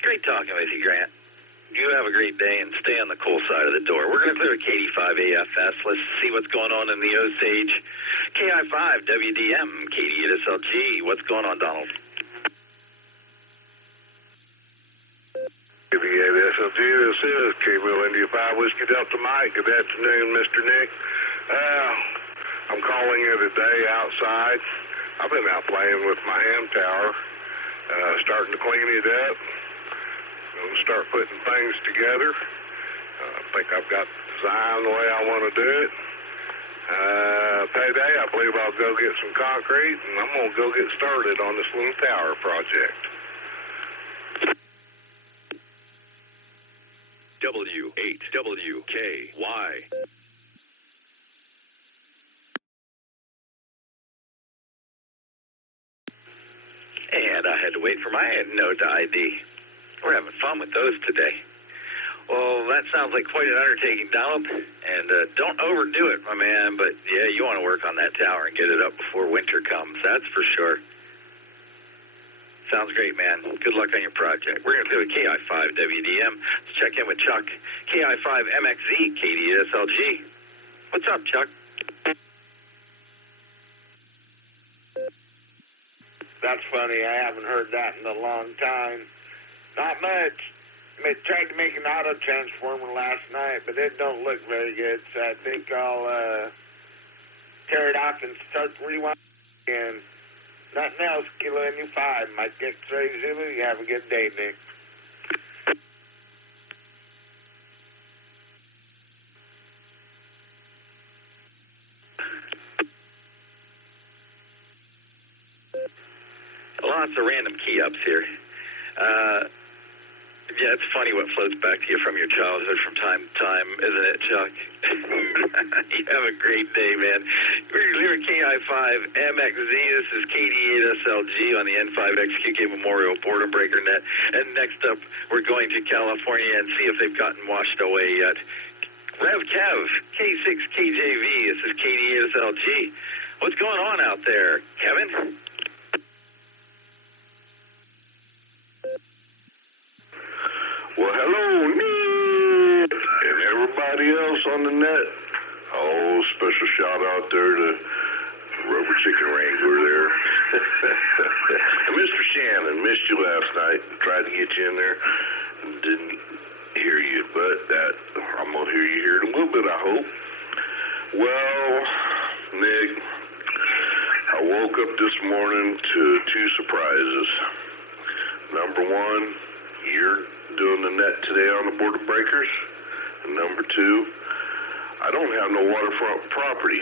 Great talking with you, Grant. You have a great day and stay on the cool side of the door. We're going to clear KD5AFS. Let's see what's going on in the Osage. KI5WDM, KD8SLG. What's going on, Donald? KD8SLG, this is K-Will India 5 Whiskey Delta Mike. Good afternoon, Mr. Nick. I'm calling you today outside. I've been out playing with my ham tower, starting to clean it up. I'm going to start putting things together. I think I've got the design the way I want to do it. Payday, I believe I'll go get some concrete, and I'm going to go get started on this little tower project. W8WKY. And I had to wait for my node to ID. We're having fun with those today. Well, that sounds like quite an undertaking, Donald. And don't overdo it, my man. But, yeah, you want to work on that tower and get it up before winter comes. That's for sure. Sounds great, man. Good luck on your project. We're going to do a KI5WDM. Let's check in with Chuck. KI5MXZ, KD8SLG. What's up, Chuck? That's funny. I haven't heard that in a long time. Not much. I tried to make an auto transformer last night, but it don't look very good, so I think I'll tear it off and start rewinding again. Nothing else, Kilo Indy 5. Mike X-Ray Zulu. You have a good day, Nick. Lots of random key-ups here. Yeah, it's funny what floats back to you from your childhood from time to time, isn't it, Chuck? You have a great day, man. We're here at KI5MXZ. This is KD8SLG on the N5XQK Memorial Boredom Breaker Net. And next up, we're going to California and see if they've gotten washed away yet. Rev Kev, K6KJV. This is KD8SLG. What's going on out there, Kevin? Well, hello, Nick, and everybody else on the net. Oh, special shout out there to Rubber Chicken Wrangler there. And Mr. Shannon, missed you last night. Tried to get you in there. Didn't hear you, but I'm going to hear you here in a little bit, I hope. Well, Nick, I woke up this morning to two surprises. Number one, you're doing the net today on the Boredom Breakers. And number two, I don't have no waterfront property.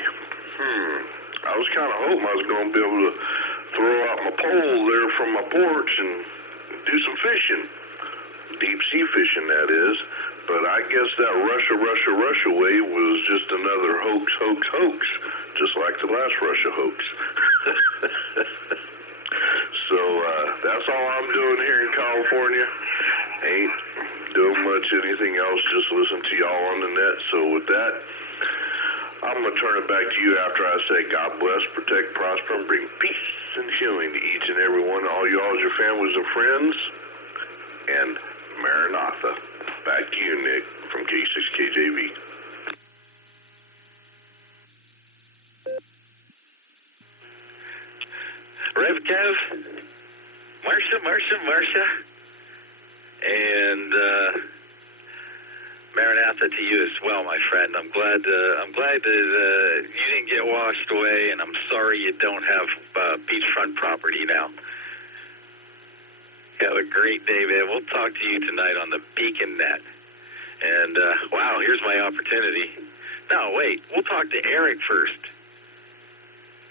I was kind of hoping I was going to be able to throw out my pole there from my porch and do some fishing. Deep sea fishing, that is. But I guess that Russia wave was just another hoax, just like the last Russia hoax. So that's all I'm doing here in California. Ain't doing much anything else, just listen to y'all on the net. So with that, I'm going to turn it back to you after I say God bless, protect, prosper, and bring peace and healing to each and every one, all y'all, your families and friends, and Maranatha. Back to you, Nick, from K6KJV. Rev Kev, Marcia, and Maranatha to you as well, my friend. I'm glad that you didn't get washed away, and I'm sorry you don't have beachfront property now. Have a great day, man. We'll talk to you tonight on the Beacon Net. And, wow, here's my opportunity. No, wait, we'll talk to Eric first.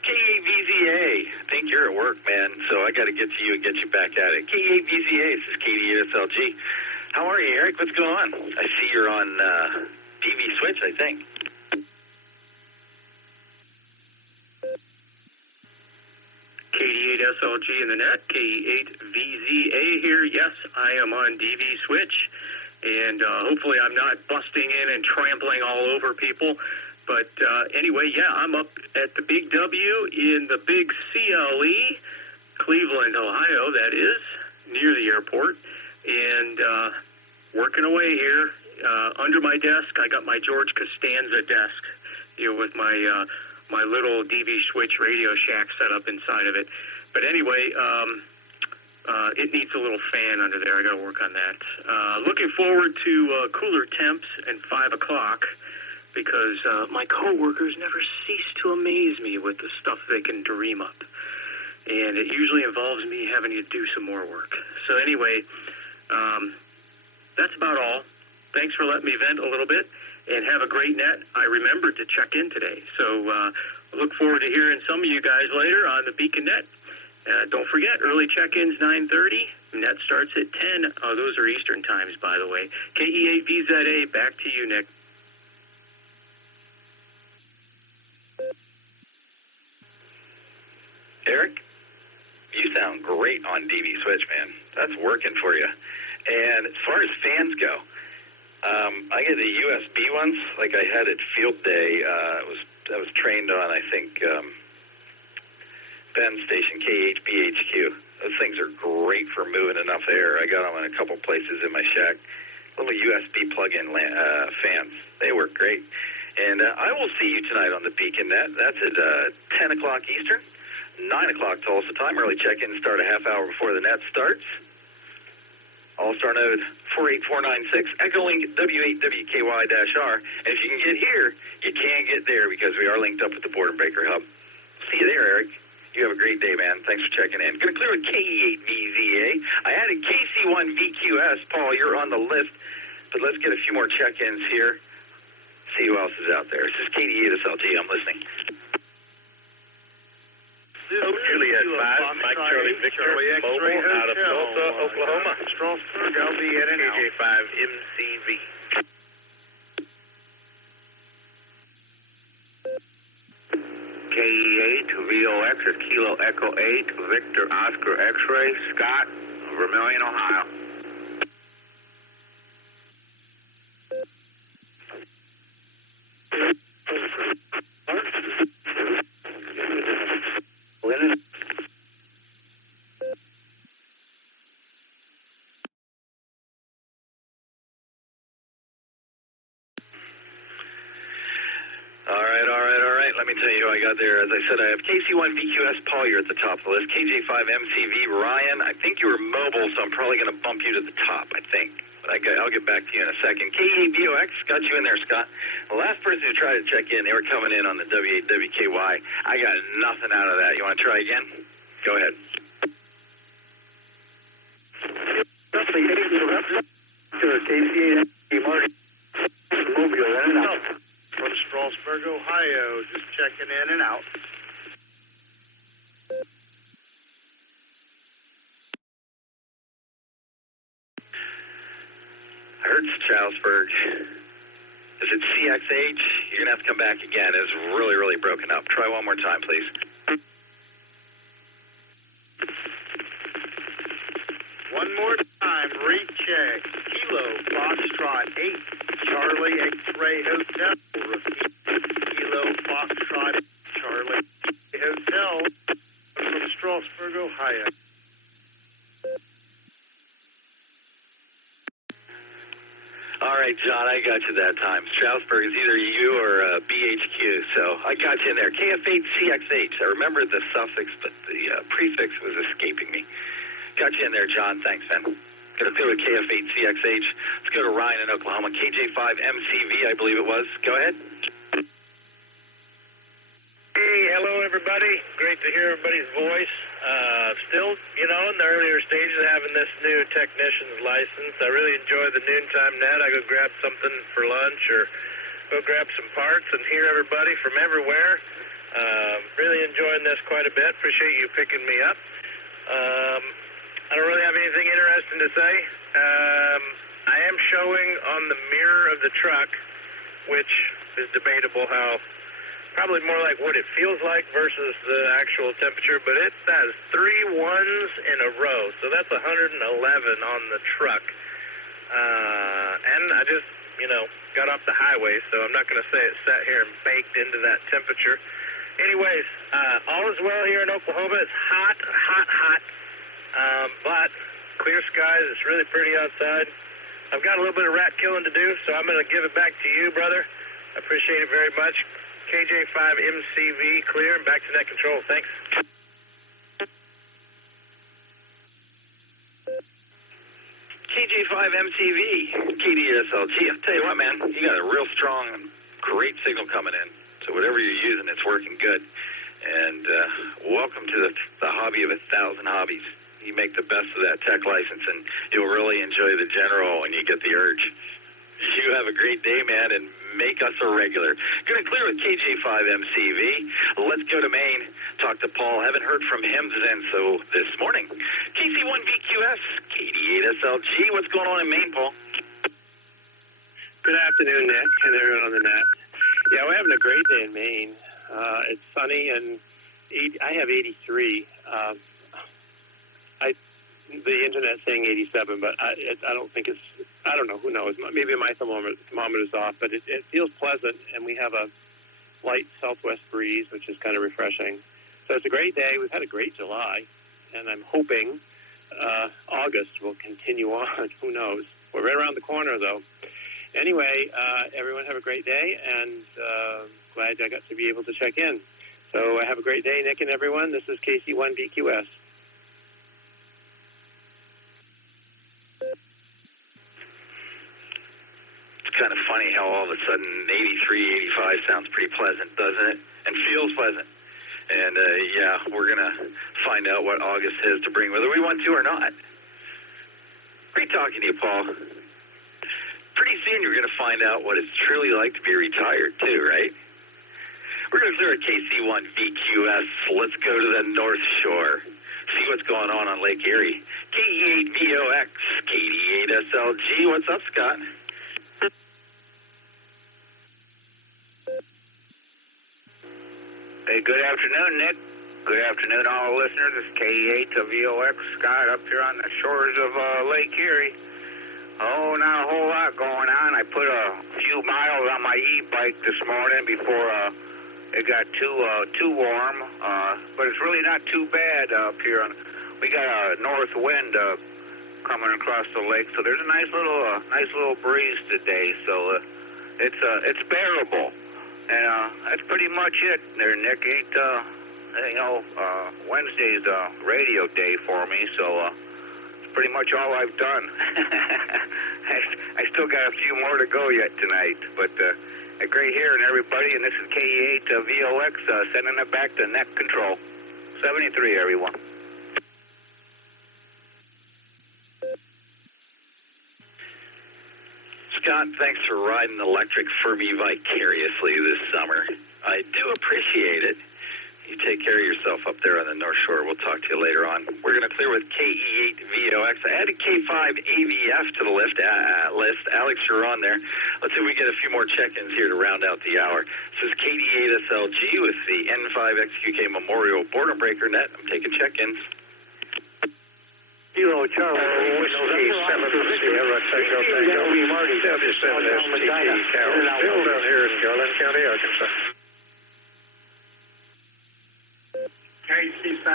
K8VZA. I think you're at work, man, so I got to get to you and get you back at it. K8VZA, this is KD8SLG. How are you, Eric? What's going on? I see you're on DV Switch, I think. KD8SLG in the net, K8VZA here. Yes, I am on DV Switch, and hopefully I'm not busting in and trampling all over people. But anyway, yeah, I'm up at the Big W in the Big CLE, Cleveland, Ohio, that is, near the airport, and working away here. Under my desk, I got my George Costanza desk, with my my little DV Switch Radio Shack set up inside of it. But anyway, it needs a little fan under there. I got to work on that. Looking forward to cooler temps and 5 o'clock because my coworkers never cease to amaze me with the stuff they can dream up. And it usually involves me having to do some more work. So anyway, that's about all. Thanks for letting me vent a little bit. And have a great net. I remembered to check in today. So look forward to hearing some of you guys later on the Beacon Net. Don't forget, early check-ins 9:30. Net starts at 10. Oh, those are Eastern times, by the way. KE8VZA, back to you, Nick. Eric, you sound great on DV Switch, man. That's working for you. And as far as fans go, I get the USB ones, like I had at Field Day. I was trained on, I think, Penn Station KHBHQ. Those things are great for moving enough air. I got them in a couple places in my shack. Little USB plug-in fans. They work great. And I will see you tonight on the Beacon Net. That's at 10 o'clock Eastern, 9 o'clock Tulsa time. Early check-in start a half hour before the net starts. Allstar node 48496, Echolink W8WKY-R. And if you can get here, you can get there because we are linked up with the Boredom Breaker Hub. See you there, Eric. You have a great day, man. Thanks for checking in. Going to clear with KE8VZA. I added KC1VQS. Paul, you're on the list. But let's get a few more check-ins here. See who else is out there. This is KD8SLG. I'm listening. Juliet 5, Mike Charlie Victor, mobile out of Tulsa, Oklahoma. Strasburg, I'll be in and out. KJ5 MCV. KE8 VOX is Kilo Echo 8, Victor Oscar X-Ray, Scott, Vermillion, Ohio. I said I have KC1VQS Paul, you're at the top of the list. KJ5MCV Ryan, I think you were mobile, so I'm probably going to bump you to the top, I think. But I'll get back to you in a second. KEBOX, got you in there, Scott. The last person who tried to check in, they were coming in on the W8WKY. I got nothing out of that. You want to try again? Go ahead. From Strasburg, Ohio, just checking in and out. I heard Strasburg. Is it CXH? You're going to have to come back again. It's really, really broken up. Try one more time, please. One more time, recheck. Kilo Foxtrot 8, Charlie X-Ray Hotel. Repeat, Kilo Foxtrot 8, Charlie Hotel from Strasburg, Ohio. All right, John, I got you that time. Strasburg is either you or BHQ, so I got you in there. KF8CXH. I remember the suffix, but the prefix was escaping me. Got you in there, John. Thanks, man. Going to go to KF8CXH. Let's go to Ryan in Oklahoma. KJ5MCV, I believe it was. Go ahead. Hey, hello, everybody. Great to hear everybody's voice. Still, in the earlier stages of having this new technician's license. I really enjoy the noontime net. I go grab something for lunch or go grab some parts and hear everybody from everywhere. Really enjoying this quite a bit. Appreciate you picking me up. I don't really have anything interesting to say. I am showing on the mirror of the truck, which is debatable how, probably more like what it feels like versus the actual temperature, but it has 3 1s in a row, so that's 111 on the truck. And I just, got off the highway, so I'm not going to say it sat here and baked into that temperature. Anyways, all is well here in Oklahoma. It's hot, but clear skies. It's really pretty outside. I've got a little bit of rat killing to do, so I'm going to give it back to you, brother. I appreciate it very much. KJ5MCV clear and back to net control. Thanks. KJ5MCV, KDSLG. I'll tell you what, man, you got a real strong and great signal coming in. So whatever you're using, it's working good. And welcome to the hobby of 1,000 hobbies. You make the best of that tech license, and you'll really enjoy the general when you get the urge. You have a great day, man, and make us a regular. Going to clear with KJ5MCV. Let's go to Maine. Talk to Paul. Haven't heard from him since this morning. KC1VQS, KD8SLG. What's going on in Maine, Paul? Good afternoon, Nick, and everyone on the net. Yeah, we're having a great day in Maine. It's sunny, and I have 83. The internet's saying 87, but I don't think it's, I don't know, who knows. Maybe my thermometer's off, but it feels pleasant, and we have a light southwest breeze, which is kind of refreshing. So it's a great day. We've had a great July, and I'm hoping August will continue on. Who knows? We're right around the corner, though. Anyway, everyone have a great day, and glad I got to be able to check in. So have a great day, Nick and everyone. This is KC1BQS. Kind of funny how all of a sudden 83, 85 sounds pretty pleasant, doesn't it? And feels pleasant. And, yeah, we're going to find out what August has to bring, whether we want to or not. Great talking to you, Paul. Pretty soon you're going to find out what it's truly like to be retired, too, right? We're going to clear at KC1VQS. Let's go to the North Shore. See what's going on Lake Erie. KE8VOX, KD8SLG. What's up, Scott? Hey, good afternoon, Nick. Good afternoon, all listeners. This is KE8 of VOX Scott up here on the shores of Lake Erie. Oh, not a whole lot going on. I put a few miles on my e-bike this morning before it got too warm, but it's really not too bad up here. We got a north wind coming across the lake, so there's a nice little breeze today. So it's bearable. And that's pretty much it there, Nick. Wednesday's radio day for me, so it's pretty much all I've done. I still got a few more to go yet tonight, but great hearing everybody, and this is KE8 VOX sending it back to Net Control. 73, everyone. Scott, thanks for riding electric for me vicariously this summer. I do appreciate it. You take care of yourself up there on the North Shore. We'll talk to you later on. We're going to clear with KE8 VOX. I added K5 AVF to the list. Alex, you're on there. Let's see if we get a few more check-ins here to round out the hour. This is KD8 SLG with the N5XQK Memorial Boredom Breaker Net. I'm taking check-ins. Kilo Charlie, November Sierra Tango Tango, Marty, W7STT, Carol, still down here in Garland County, Arkansas. KC5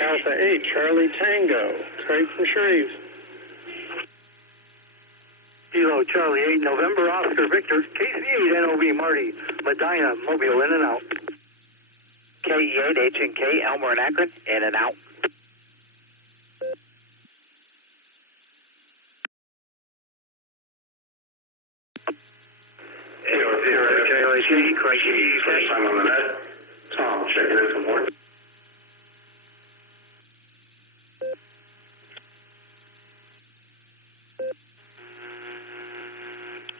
Alpha 8, Charlie Tango, straight from Shreves. Kilo Charlie 8, November Oscar Victor, KC8 NOV Marty, Medina, Mobile, in and out. KE8 H&K, Elmer and Akron, in and out. Crazy, first time on the net. Tom, checking in for more.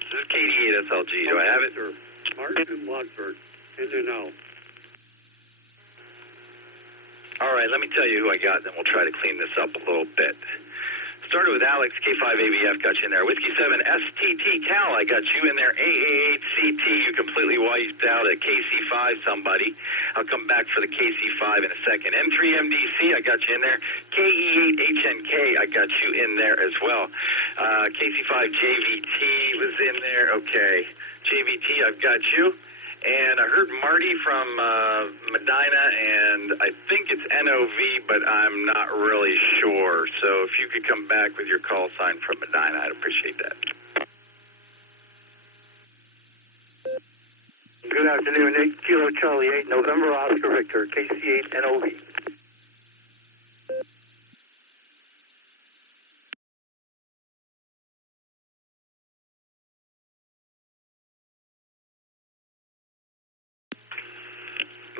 This is KD8 SLG. Do I have it? Martin Watford, in and out. All right, let me tell you who I got, then we'll try to clean this up a little bit. Started with Alex, K5 AVF, got you in there. Whiskey 7 STT Cal, I got you in there. AA8CT, you completely wiped out a KC5 somebody. I'll come back for the KC5 in a second. M3MDC, I got you in there. KE8HNK, I got you in there as well. KC5 JVT was in there. Okay, JVT, I've got you. And I heard Marty from Medina, and I think it's NOV, but I'm not really sure. So if you could come back with your call sign from Medina, I'd appreciate that. Good afternoon, Nick. Kilo Charlie 8, November Oscar Victor, KC8 NOV.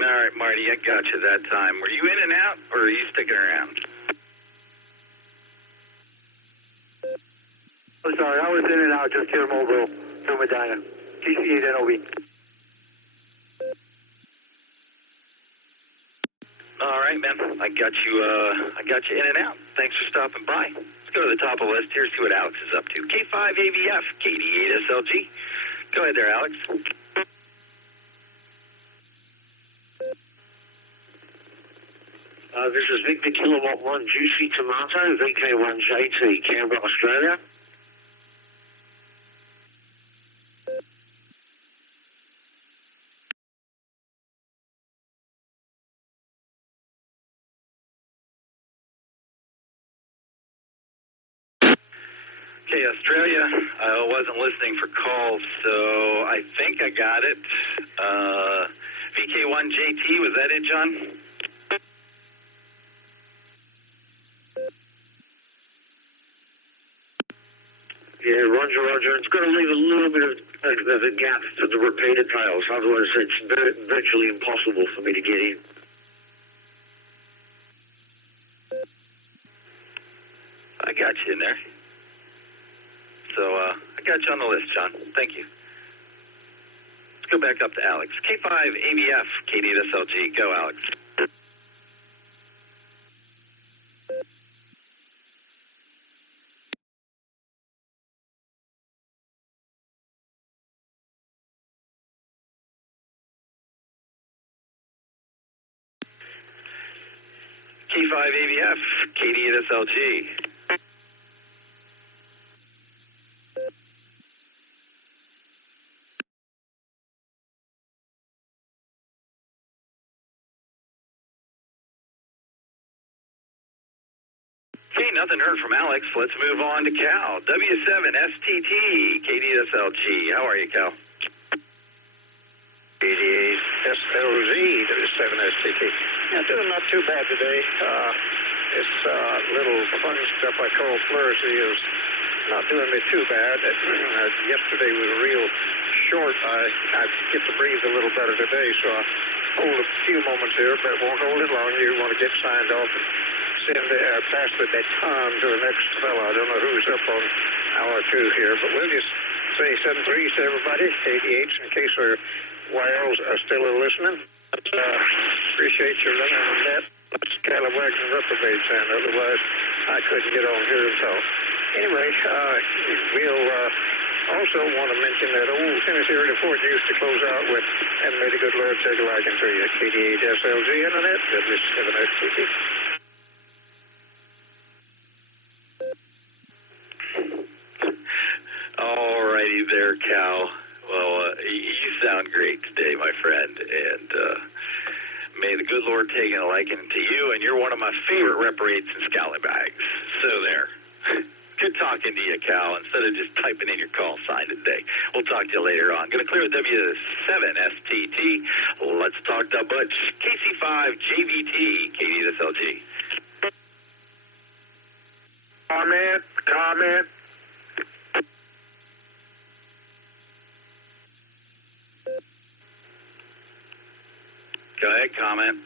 All right, Marty, I got you that time. Were you in and out, or are you sticking around? I'm sorry, I was in and out just here in Mobile, through Medina. KC8 NOV. All right, man. I got you in and out. Thanks for stopping by. Let's go to the top of the list here, see what Alex is up to. K5 AVF, KD8 SLG. Go ahead there, Alex. This is Victor Kilowatt 1 Juicy Tomato, VK1JT, Canberra, Australia. Okay, Australia, I wasn't listening for calls, so I think I got it. VK1JT, was that it, John? Yeah, Roger, Roger. It's going to leave a little bit of a gap for the repeater tails. Otherwise, it's virtually impossible for me to get in. I got you in there. So, I got you on the list, John. Thank you. Let's go back up to Alex. K5 AVF, KD8 SLG. Go, Alex. K5 AVF, KD8 SLG. Okay, nothing heard from Alex. Let's move on to Cal. W7 STT, KD8 SLG. How are you, Cal? 88 SLZ to the 7SCT. Yeah, doing not too bad today. This little fun stuff I call pleurisy is not doing me too bad. Yesterday was real short. I get to breathe a little better today, so I hold a few moments here, but won't hold it long. You want to get signed off and send pass the baton to the next fellow. I don't know who's up on hour 2 here, but we'll just say 7-3 to everybody, 88s, in case our whales are still listening. Appreciate you running the net. That's kind of whacking reprobates in. Otherwise, I couldn't get on here and talk. Anyway, we'll also want to mention that old Tennessee Radio Ford used to close out with, and may the good Lord take a liking to you, 88 SLG Internet, W7SCT. All righty there, Cal. Well, you sound great today, my friend, and may the good Lord take a liking to you, and you're one of my favorite reparates and scallybags. So there. Good talking to you, Cal, instead of just typing in your call sign today. We'll talk to you later on. Going to clear W7STT. Let's talk to Butch. KC5JVT, KDSLG. Comment. Go ahead, comment.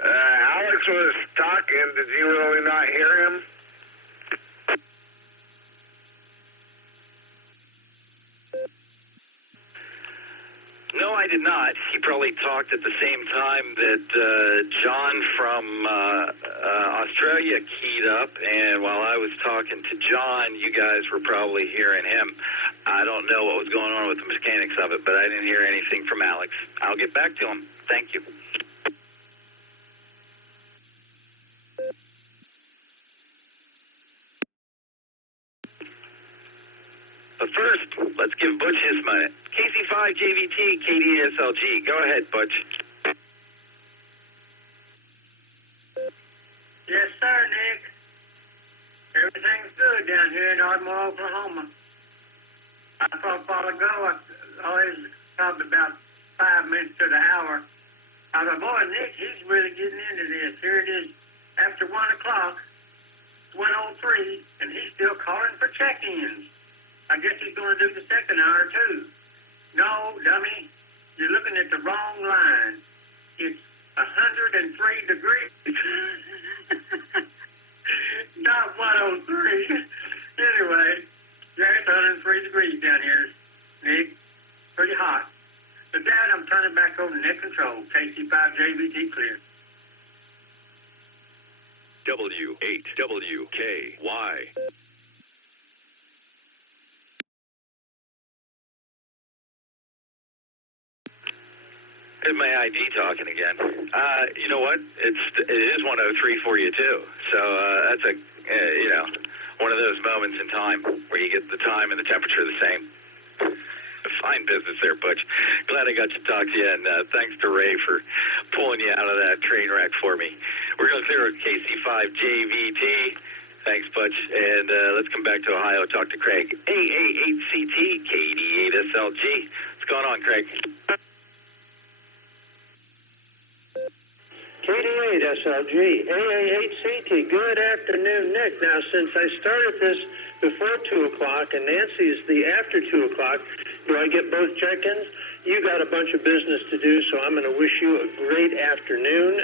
Alex was talking. Did you really not hear him? No, I did not. He probably talked at the same time that John from Australia keyed up, and while I was talking to John, you guys were probably hearing him. I don't know what was going on with the mechanics of it, but I didn't hear anything from Alex. I'll get back to him. Thank you. But first, let's give Butch his minute. KC5JVT, KDSLG. Go ahead, Butch. Yes, sir, Nick. Everything's good down here in Ardmore, Oklahoma. I thought a while ago, it was probably about 5 minutes to the hour. I thought, boy, Nick, he's really getting into this. Here it is, after 1 o'clock, 1:03, and he's still calling for check-ins. I guess he's going to do the second hour, too. No, dummy, you're looking at the wrong line. It's 103 degrees. Not 103. Anyway, yeah, it's 103 degrees down here, Nick. Pretty hot. But Dad, I'm turning back over to net control. KC5JVT clear. W8WKY. Here's my ID talking again. You know what? It is 1:03 for you too. So that's one of those moments in time where you get the time and the temperature the same. Fine business there, Butch. Glad I got to talk to you, and thanks to Ray for pulling you out of that train wreck for me. We're going to clear KC5JVT. Thanks, Butch. And let's come back to Ohio, talk to Craig. AA8CT, KD8SLG. What's going on, Craig? KD8SLG, AA8CT. Good afternoon, Nick. Now, since I started this before 2 o'clock and Nancy's the after 2 o'clock, do I get both check-ins? You got a bunch of business to do, so I'm going to wish you a great afternoon.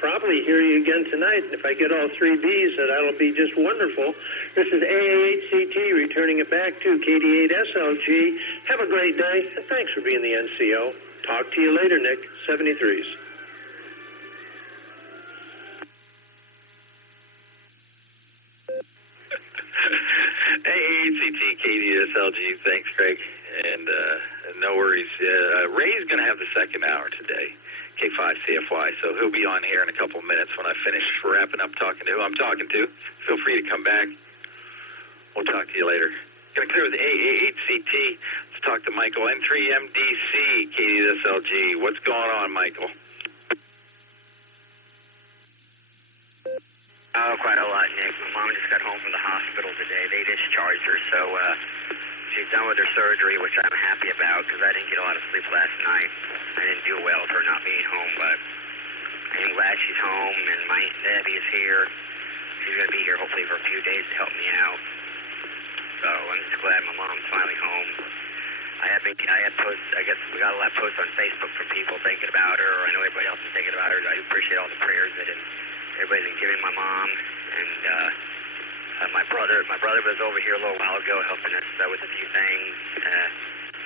Probably hear you again tonight, and if I get all 3 Bs, that'll be just wonderful. This is AA8CT returning it back to KD8SLG. Have a great day, and thanks for being the NCO. Talk to you later, Nick. 73s. AACT, KDSLG, thanks, Craig, and no worries. Ray's going to have the second hour today, K5CFY, so he'll be on here in a couple of minutes when I finish wrapping up talking to who I'm talking to. Feel free to come back. We'll talk to you later. Going to clear with AA8CT. Let's talk to Michael, N3MDC, KDSLG. What's going on, Michael? Oh, quite a lot, Nick. My mom just got home from the hospital today. They discharged her, so she's done with her surgery, which I'm happy about because I didn't get a lot of sleep last night. I didn't do well with her not being home, but I'm glad she's home, and my Aunt Debbie is here. She's going to be here hopefully for a few days to help me out. So I'm just glad my mom's finally home. I had posts, I guess we got a lot of posts on Facebook from people thinking about her. I know everybody else is thinking about her. I appreciate all the prayers that everybody's been giving my mom. And my brother was over here a little while ago helping us with a few things.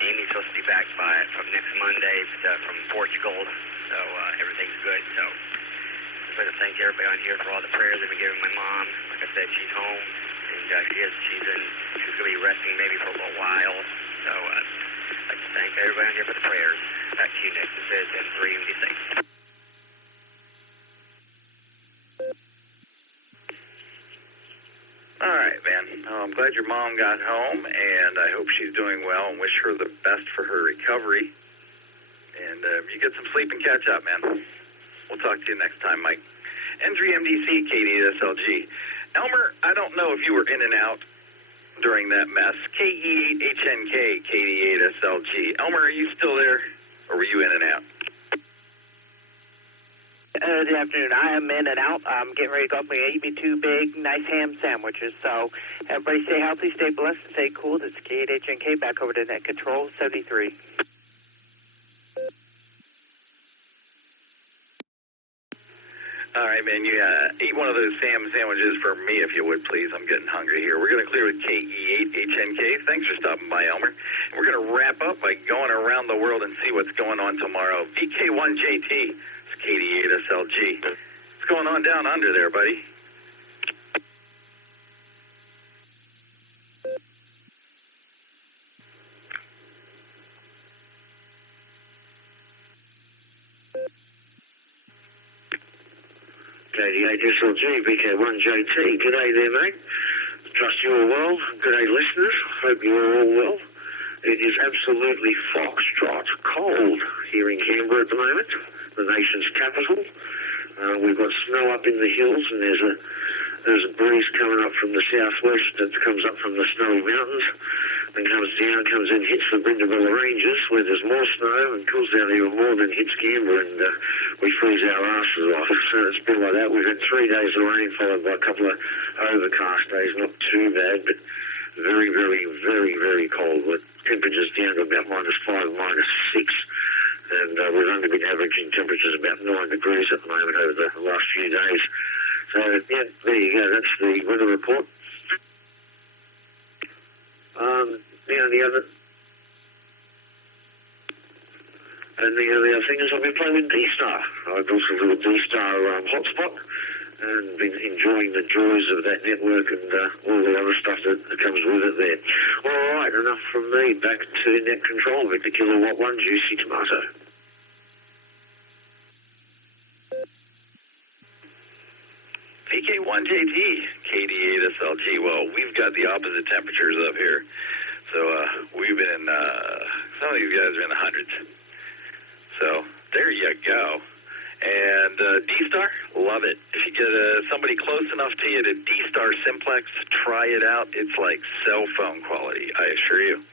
Amy's supposed to be back from next Monday from Portugal. So everything's good. So I'd like to thank everybody on here for all the prayers they've been giving my mom. Like I said, she's home, and she's going to be resting maybe for a little while. So I'd like to thank everybody on here for the prayers. Back to you, Nick. This is M3MD6. All right, man. I'm glad your mom got home, and I hope she's doing well, and wish her the best for her recovery. And you get some sleep and catch up, man. We'll talk to you next time, Mike. N3MDC, KD8SLG. Elmer, I don't know if you were in and out during that mess. KE8HNK, KD8SLG. Elmer, are you still there, or were you in and out? Good afternoon. I am in and out. I'm getting ready to go up and eat me 2 big, nice ham sandwiches. So everybody stay healthy, stay blessed, stay cool. This is K8HNK back over to Net Control 73. All right, man. You eat one of those ham sandwiches for me, if you would, please. I'm getting hungry here. We're going to clear with KE8HNK. Thanks for stopping by, Elmer. We're going to wrap up by going around the world and see what's going on tomorrow. VK1JT. KD8SLG. What's going on down under there, buddy? KD8SLG, VK1JT. G'day there, mate. Trust you're well. G'day, listeners. Hope you're all well. It is absolutely foxtrot cold here in Canberra at the moment, the nation's capital. We've got snow up in the hills, and there's a breeze coming up from the southwest that comes up from the snowy mountains and comes in, hits the Brindabella Ranges where there's more snow and cools down even more than hits Canberra, and we freeze our asses off. So it's been like that. We've had 3 days of rain followed by a couple of overcast days. Not too bad, but very, very, very, very cold with temperatures down to about -5, -6. And we've only been averaging temperatures about 9 degrees at the moment over the last few days. So, yeah, there you go. That's the weather report. The other thing is I've been playing with D-Star. I built a little D-Star hotspot and been enjoying the joys of that network and all the other stuff that comes with it there. All right, enough from me. Back to Net Control, Victor Kilowatt 1, Juicy Tomato. VK1JT, KD8SLG. Well, we've got the opposite temperatures up here. So we've been in, some of these guys are in the hundreds. So there you go. And D-Star, love it. If you get somebody close enough to you to D-Star Simplex, try it out. It's like cell phone quality, I assure you.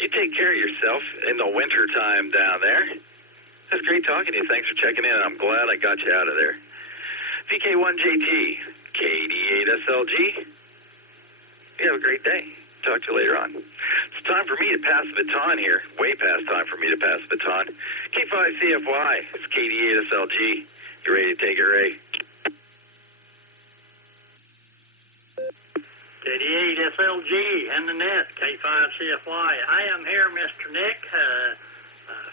You take care of yourself in the winter time down there. It's great talking to you. Thanks for checking in. I'm glad I got you out of there. VK1JT, KD8SLG. You have a great day. Talk to you later on. It's time for me to pass the baton here. Way past time for me to pass the baton. K5CFY, it's KD8SLG. You ready to take it, Ray? KD8SLG and the net, K5CFY. I am here, Mr. Nick.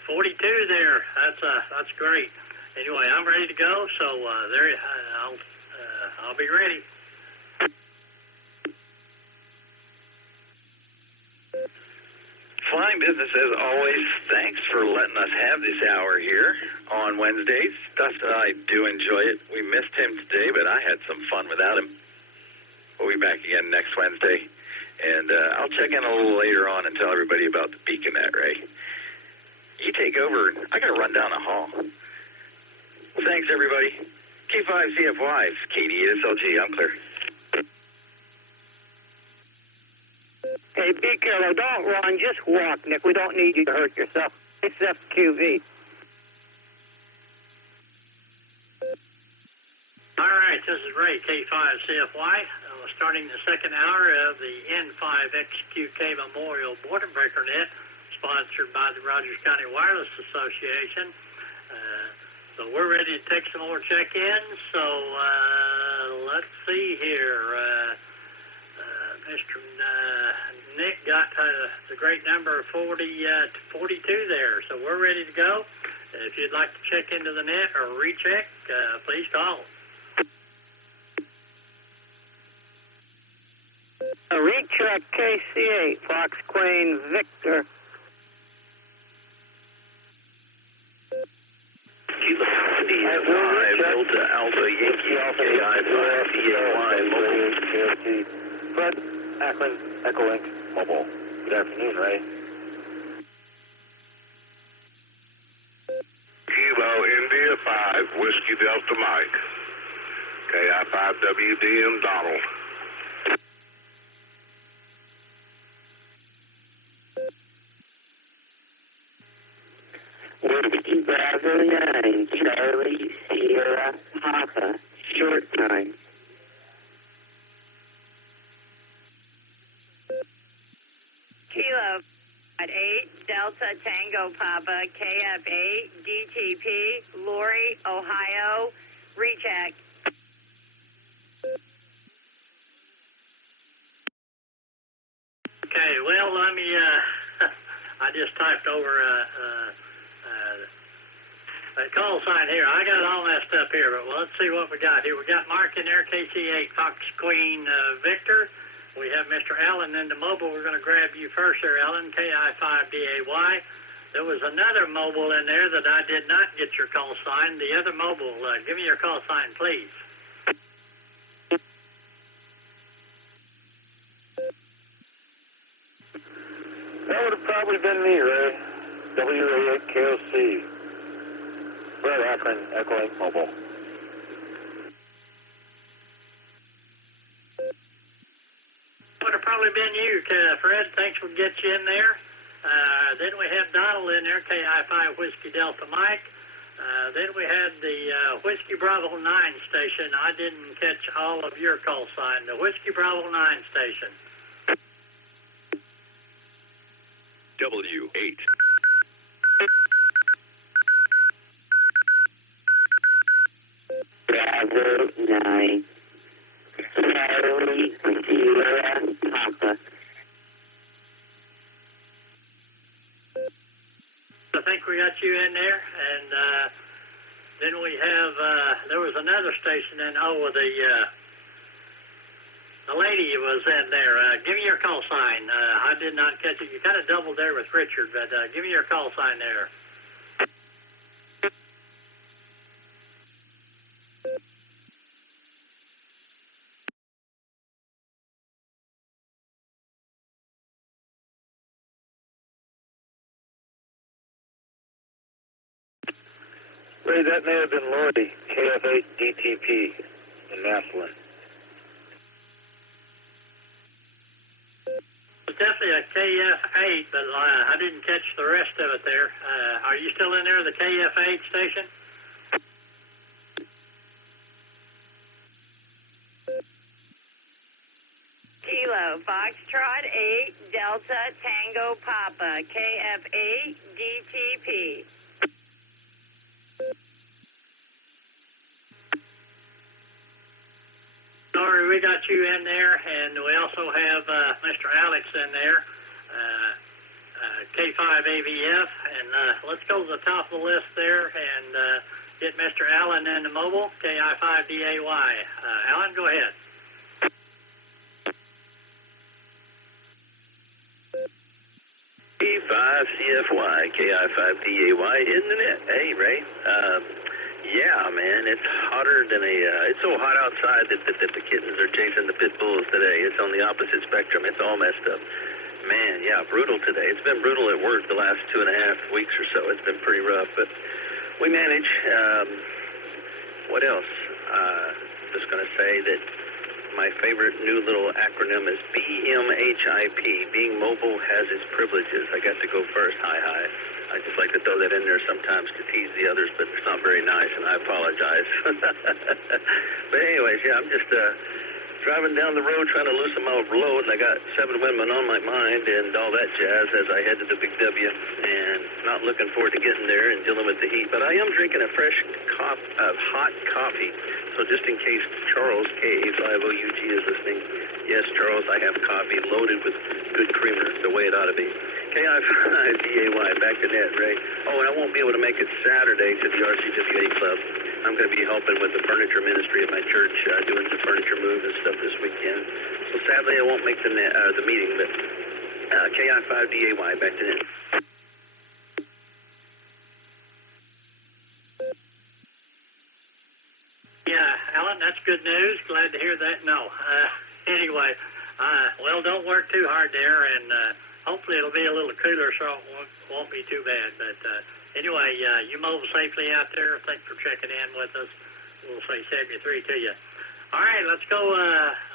42 there. That's great. Anyway, I'm ready to go, so I'll be ready. Fine business as always. Thanks for letting us have this hour here on Wednesdays. Dustin and I do enjoy it. We missed him today, but I had some fun without him. We'll be back again next Wednesday. And I'll check in a little later on and tell everybody about the Beaconette, Ray. You take over. I got to run down the hall. Thanks, everybody. K5CFY, KD8SLG. I'm clear. Hey, be careful. Don't run. Just walk, Nick. We don't need you to hurt yourself. It's FQV. All right, this is Ray, K5CFY. Starting the second hour of the N5XQK Memorial Boredom Breaker Net, sponsored by the Rogers County Wireless Association. So we're ready to take some more check-ins. So let's see here. Mr. Nick got the great number of 40 to 42 there. So we're ready to go. If you'd like to check into the net or recheck, please call. Recheck KC8, Fox Queen Victor. Kilo 5, Delta Alpha Yankee, KI5, DAY, mobile. Fred, Akron, Echolink, mobile. Good afternoon, Ray. Kilo India 5, Whiskey Delta Mike, KI5WDM Donald. Whiskey Bravo 9, Charlie Sierra Papa, short time. Kilo at 8, Delta Tango Papa, KF8, DTP, Lori, Ohio, recheck. Okay, well, let me, I just typed over a call sign here. I got it all messed up here, but let's see what we got here. We got Mark in there, KC8 Fox Queen Victor. We have Mr. Allen in the mobile. We're going to grab you first there, Allen, KI5DAY. There was another mobile in there that I did not get your call sign. The other mobile, give me your call sign, please. That would have probably been me, Ray. WA8KOC. Fred, Akron, Echolink, mobile. Would have probably been you, Fred. Thanks for getting you in there. Then we have Donald in there, KI5 Whiskey Delta Mike. Then we had the Whiskey Bravo 9 station. I didn't catch all of your call sign. The Whiskey Bravo 9 station. W8. Bravo 9, Charlie Sierra Papa. I think we got you in there, and then we have, there was another station in, the lady was in there. Give me your call sign. I did not catch it. You kind of doubled there with Richard, but give me your call sign there. Ray, that may have been Lori, KF8 DTP in Maslin. It's definitely a KF8, but I didn't catch the rest of it there. Are you still in there, the KF8 station? Kilo, Foxtrot 8, Delta Tango Papa, KF8, DTP. Sorry, we got you in there, and we also have Mr. Alex in there, K5AVF, and let's go to the top of the list there and get Mr. Allen in the mobile, KI5DAY. Allen, go ahead. K5CFY, KI5DAY in the net. Hey, Ray. Yeah, man, it's hotter than it's so hot outside that the kittens are chasing the pit bulls today. It's on the opposite spectrum. It's all messed up. Man, yeah, brutal today. It's been brutal at work the last 2.5 weeks or so. It's been pretty rough, but we manage. What else? Just going to say that my favorite new little acronym is BMHIP. Being mobile has its privileges. I got to go first. Hi. I just like to throw that in there sometimes to tease the others, but it's not very nice, and I apologize. But anyways, yeah, I'm just driving down the road trying to loosen my load, and I got 7 women on my mind and all that jazz as I head to the Big W, and not looking forward to getting there and dealing with the heat. But I am drinking a fresh hot coffee, so just in case Charles, K-A-5-O-U-G, is listening, yes, Charles, I have coffee loaded with good creamer, the way it ought to be. K-I-5-D-A-Y, back to net, Ray. Oh, and I won't be able to make it Saturday to the RCWA Club. I'm going to be helping with the furniture ministry at my church, doing the furniture move and stuff this weekend. So sadly, I won't make the meeting, but K-I-5-D-A-Y, back to net. Yeah, Alan, that's good news. Glad to hear that. No. Anyway, well, don't work too hard there, and hopefully it'll be a little cooler so it won't be too bad. But anyway, you mobile safely out there. Thanks for checking in with us. We'll say 73 to you. All right, let's go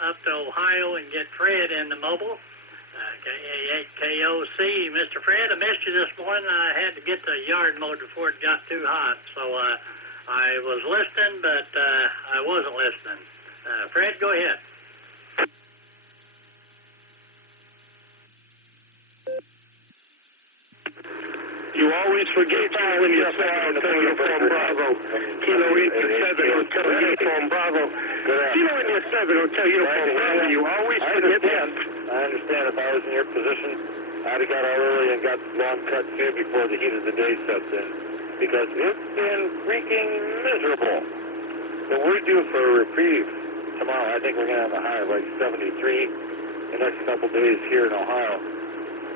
up to Ohio and get Fred in the mobile. KOC, Mr. Fred, I missed you this morning. I had to get the yard mowed before it got too hot. So I was listening, but I wasn't listening. Fred, go ahead. You always forget when you're flying Hotel Uniform Bravo. Kilo 87 Hotel Uniform Bravo. Kilo 87 Hotel Uniform Bravo. You always forget that. I understand. If I was in your position, I'd have got out early and got the long cut too before the heat of the day sets in. Because it's been freaking miserable. But we're due for a reprieve tomorrow. I think we're going to have a high of like 73 the next couple days here in Ohio.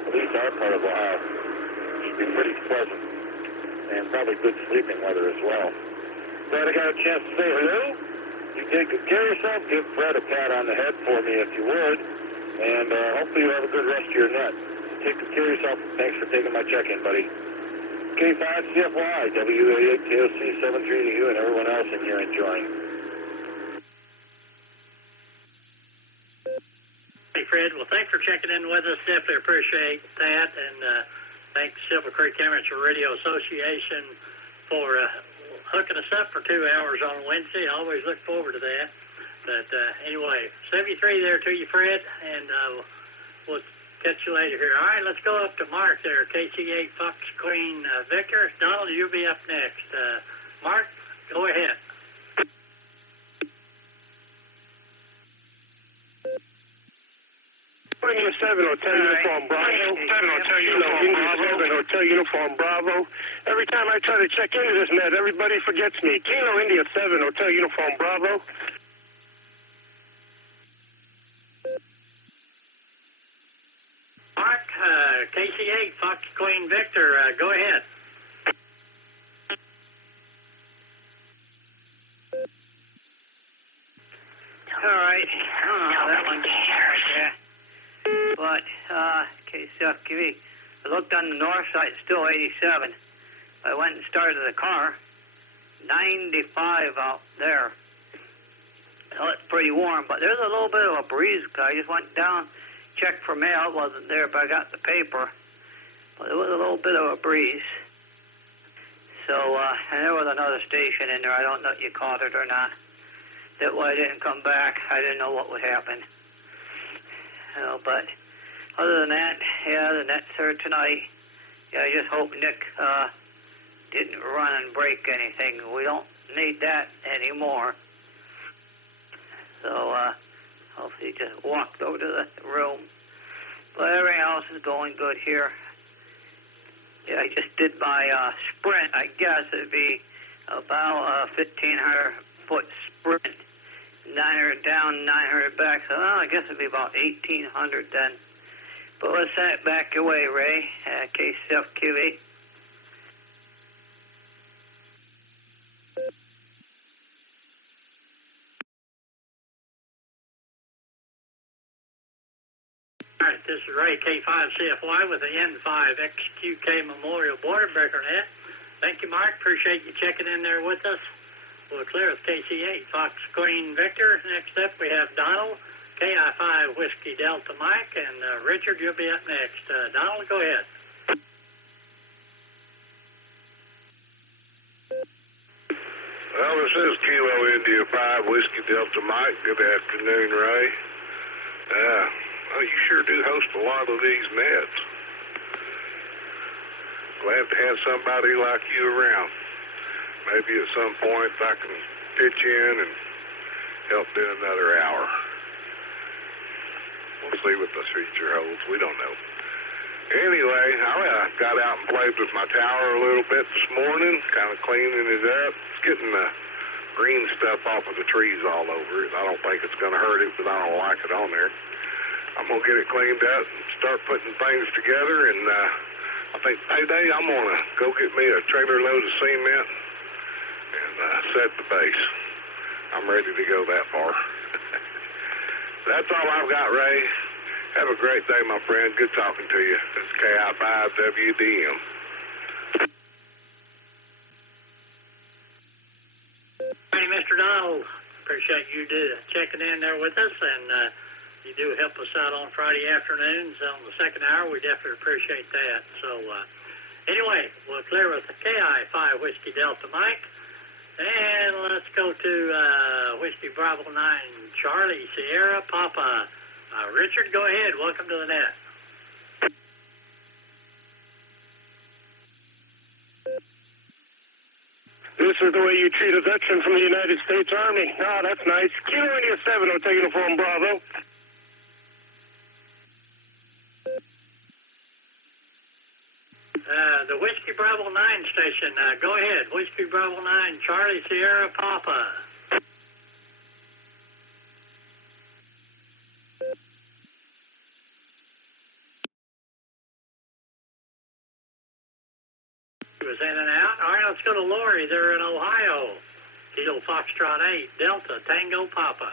At least our part of Ohio. Be pretty pleasant and probably good sleeping weather as well. Glad I got a chance to say hello. You take good care of yourself. Give Fred a pat on the head for me if you would, and hopefully you have a good rest of your net. Take good care of yourself. Thanks for taking my check-in, buddy. K5CFY, WA8 KOC73 to you and everyone else in here enjoying. Hey, Fred. Well, thanks for checking in with us. Definitely appreciate that, and thanks Silver Creek Amateur Radio Association for hooking us up for 2 hours on Wednesday. I always look forward to that. But anyway, 73 there to you, Fred, and we'll catch you later here. All right, let's go up to Mark there, KC8 Fox Queen Victor. Donald, you'll be up next. Mark, go ahead. Kilo 7 Hotel Uniform Bravo. 7 Hotel Uniform Bravo. 7 Hotel Uniform Bravo. Every time I try to check into this net, everybody forgets me. Kilo India 7 Hotel Uniform Bravo. Mark, KC8 Fox Queen Victor, go ahead. All right. Oh, that one's right. But, KCFQV, I looked on the north side, still 87. I went and started the car, 95 out there. So it's pretty warm, but there's a little bit of a breeze. I just went down, checked for mail. It wasn't there, but I got the paper. But there was a little bit of a breeze. So, and there was another station in there. I don't know if you caught it or not. That way I didn't come back. I didn't know what would happen. You know, but other than that, yeah, the nets are tonight. Yeah, I just hope Nick didn't run and break anything. We don't need that anymore. So hopefully he just walked over to the room. But everything else is going good here. Yeah, I just did my sprint. I guess it'd be about a 1,500-foot sprint. 900 down, 900 back. So I guess it'd be about 1,800 then. But let's send it back your way, Ray. KCFQV. All right, this is Ray, K5CFY with the N5XQK Memorial Border Breaker Net. Thank you, Mark. Appreciate you checking in there with us. we're clear with KC8, Fox Queen Victor. Next up, we have Donald, KI5 Whiskey Delta Mike, and Richard, you'll be up next. Donald, go ahead. Well, this is Kilo India 5 Whiskey Delta Mike. Good afternoon, Ray. Well, you sure do host a lot of these nets. Glad to have somebody like you around. Maybe at some point I can pitch in and help do another hour. We'll see what the future holds. We don't know. Anyway, I got out and played with my tower a little bit this morning, kind of cleaning it up. It's getting the green stuff off of the trees all over it. I don't think it's going to hurt it, but I don't like it on there. I'm going to get it cleaned up and start putting things together, and I think payday I'm going to go get me a trailer load of cement and set the base. I'm ready to go that far. That's all I've got, Ray. Have a great day, my friend. Good talking to you. This is KI5WDM. Hey, Mr. Donald, appreciate you checking in there with us, and you do help us out on Friday afternoons on the second hour. We definitely appreciate that. So, anyway, we're clear with the KI5 Whiskey Delta Mike, and let's go to Whiskey Bravo 9 Charlie Sierra Papa. Richard, go ahead. Welcome to the net. This is the way you treat a veteran from the United States Army. Oh, that's nice. Kilo India 7, I'm taking it from Bravo. The Whiskey Bravo 9 station. Go ahead. Whiskey Bravo 9 Charlie Sierra Papa. He was in and out. All right, let's go to Lori. They're in Ohio. Kilo Foxtrot 8, Delta, Tango Papa.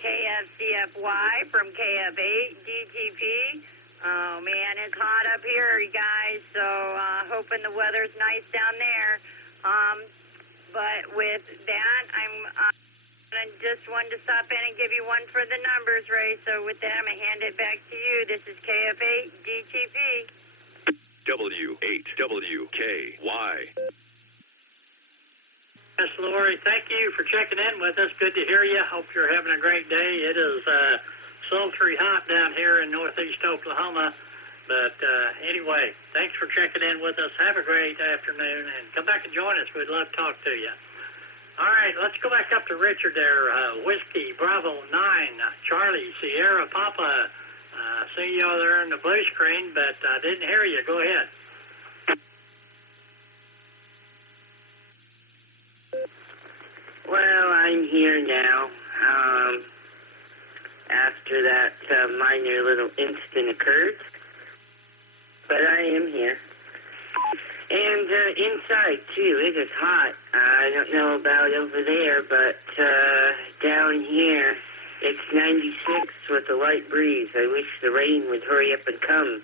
KFCFY from KF8, DTP. Oh, man, it's hot up here, you guys, so hoping the weather's nice down there. But with that, I just wanted to stop in and give you one for the numbers, Ray. So with that, I'm going to hand it back to you. This is KF8 DTP. W8WKY. Yes, Lori, thank you for checking in with us. Good to hear you. Hope you're having a great day. It is sultry hot down here in northeast Oklahoma. But anyway, thanks for checking in with us. Have a great afternoon, and come back and join us. We'd love to talk to you. All right, let's go back up to Richard there. Whiskey Bravo 9, Charlie Sierra Papa. See you there in the blue screen, but I didn't hear you. Go ahead. Well, I'm here now. After that minor little incident occurred. But I am here. And inside, too, it is hot. I don't know about over there, but down here, it's 96 with a light breeze. I wish the rain would hurry up and come,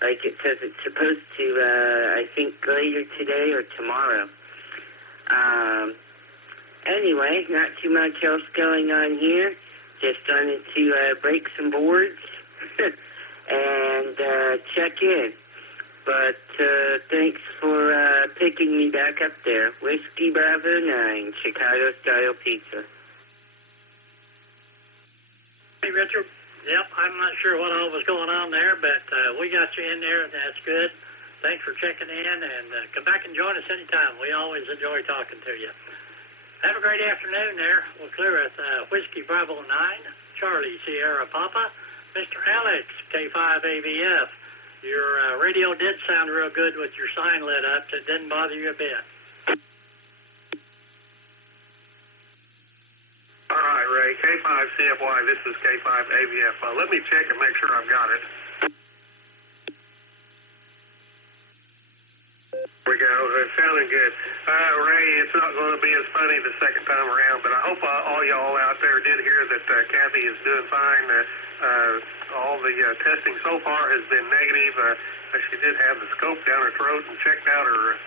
like it says it's supposed to, I think, later today or tomorrow. Anyway, not too much else going on here. Just wanted to break some boards and check in. But thanks for picking me back up there. Whiskey Bravo 9, Chicago-style pizza. Hey, Richard. Yep, I'm not sure what all was going on there, but we got you in there, and that's good. Thanks for checking in, and come back and join us anytime. We always enjoy talking to you. Have a great afternoon there. We'll clear with Whiskey Bravo 9, Charlie Sierra Papa, Mr. Alex, K5AVF. Your radio did sound real good with your sign lit up, so it didn't bother you a bit. All right, Ray. K5CFY, this is K5AVF. Let me check and make sure I've got it. We go. It's sounding good. Ray, it's not going to be as funny the second time around, but I hope all y'all out there did hear that Kathy is doing fine. All the testing so far has been negative. She did have the scope down her throat and checked out her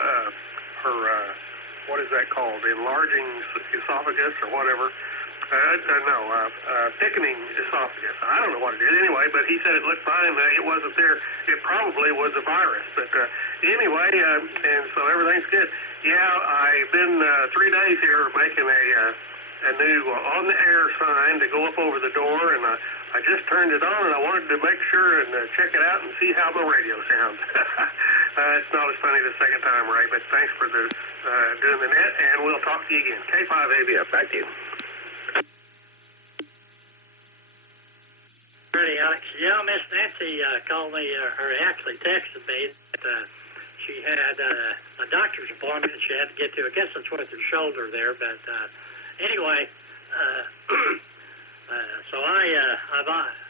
what is that called? Enlarging esophagus or whatever. Thickening esophagus. I don't know what it is anyway, but he said it looked fine. It wasn't there. It probably was a virus. But anyway, and so everything's good. Yeah, I've been 3 days here making a new on-the-air sign to go up over the door, and I just turned it on, and I wanted to make sure and check it out and see how the radio sounds. It's not as funny the second time, Ray, but thanks for doing the net, and we'll talk to you again. K5ABF, back to you. Ready, Alex. Yeah, Miss Nancy called me, or actually texted me that she had a doctor's appointment she had to get to. I guess it's with her shoulder there, but anyway, so I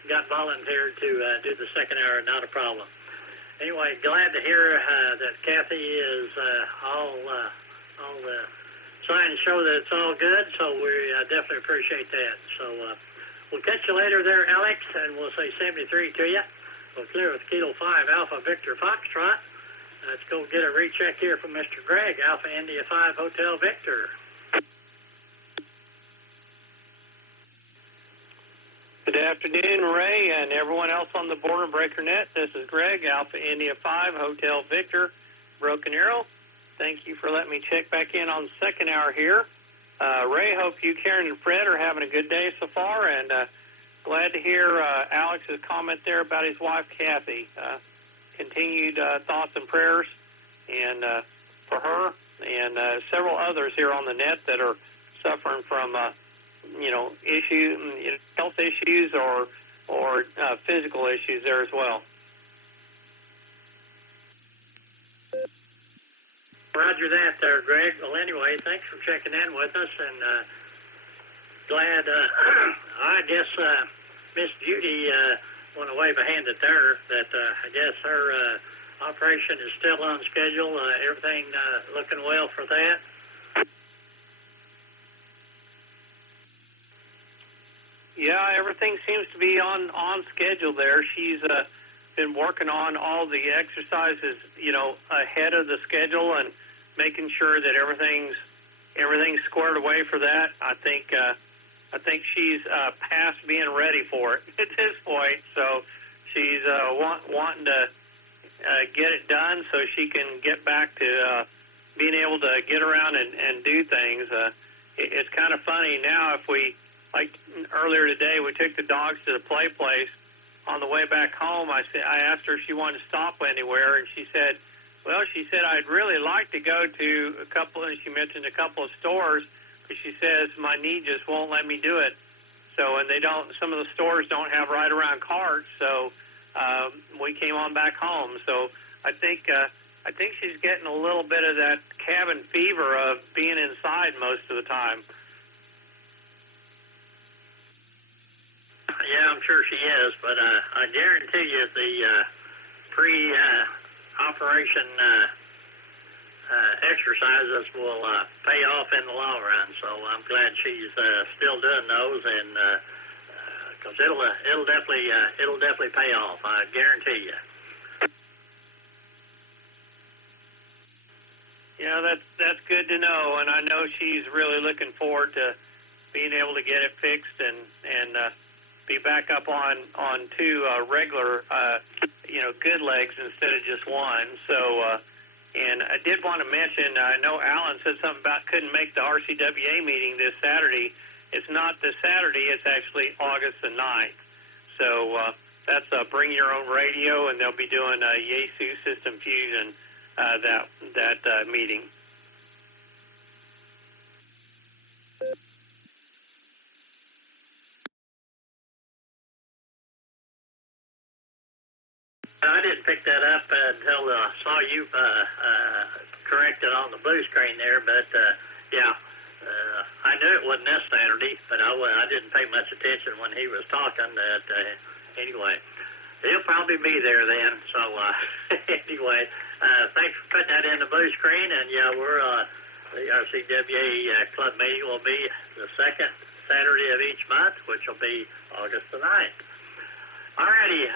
got volunteered to do the second hour, not a problem. Anyway, glad to hear that Kathy is all the signs show that it's all good, so we definitely appreciate that. So we'll catch you later there, Alex, and we'll say 73 to you. We'll clear with Kilo 5 Alpha Victor Foxtrot. Let's go get a recheck here from Mr. Greg, Alpha India 5 Hotel Victor. Good afternoon, Ray, and everyone else on the Boredom Breaker Net. This is Greg, Alpha India 5 Hotel Victor, Broken Arrow. Thank you for letting me check back in on the second hour here. Ray, hope you, Karen, and Fred are having a good day so far, and glad to hear Alex's comment there about his wife, Kathy. Continued thoughts and prayers and for her and several others here on the net that are suffering from, health issues or physical issues there as well. Roger that there, Greg. Well, anyway, thanks for checking in with us, and glad, I guess Miss Judy went away behind it there, that I guess her operation is still on schedule. Everything looking well for that. Yeah, everything seems to be on schedule there. She's been working on all the exercises, ahead of the schedule and making sure that everything's squared away for that. I think she's past being ready for it at this point. So she's wanting to get it done so she can get back to being able to get around and do things. It's kind of funny now. If we, like earlier today, we took the dogs to the play place. On the way back home, I asked her if she wanted to stop anywhere, and she said, I'd really like to go to a couple, and she mentioned a couple of stores, but she says my knee just won't let me do it. So, and some of the stores don't have right around carts, so we came on back home. So I think she's getting a little bit of that cabin fever of being inside most of the time. Yeah, I'm sure she is, but I guarantee you the pre-operation exercises will pay off in the long run. So I'm glad she's still doing those, and because it'll definitely pay off. I guarantee you. Yeah, that's good to know, and I know she's really looking forward to being able to get it fixed and be back up on two regular, good legs instead of just one. So, and I did want to mention, I know Alan said something about couldn't make the RCWA meeting this Saturday. It's not this Saturday, it's actually August the 9th. So that's Bring Your Own Radio, and they'll be doing Yaesu System Fusion, that meeting. I didn't pick that up until I saw you correct it on the blue screen there, but I knew it wasn't this Saturday, but I didn't pay much attention when he was talking. Anyway, He'll probably be there then. So anyway, thanks for putting that in the blue screen. And yeah, we're the RCWA club meeting will be the second Saturday of each month, which will be August the 9th. Alrighty,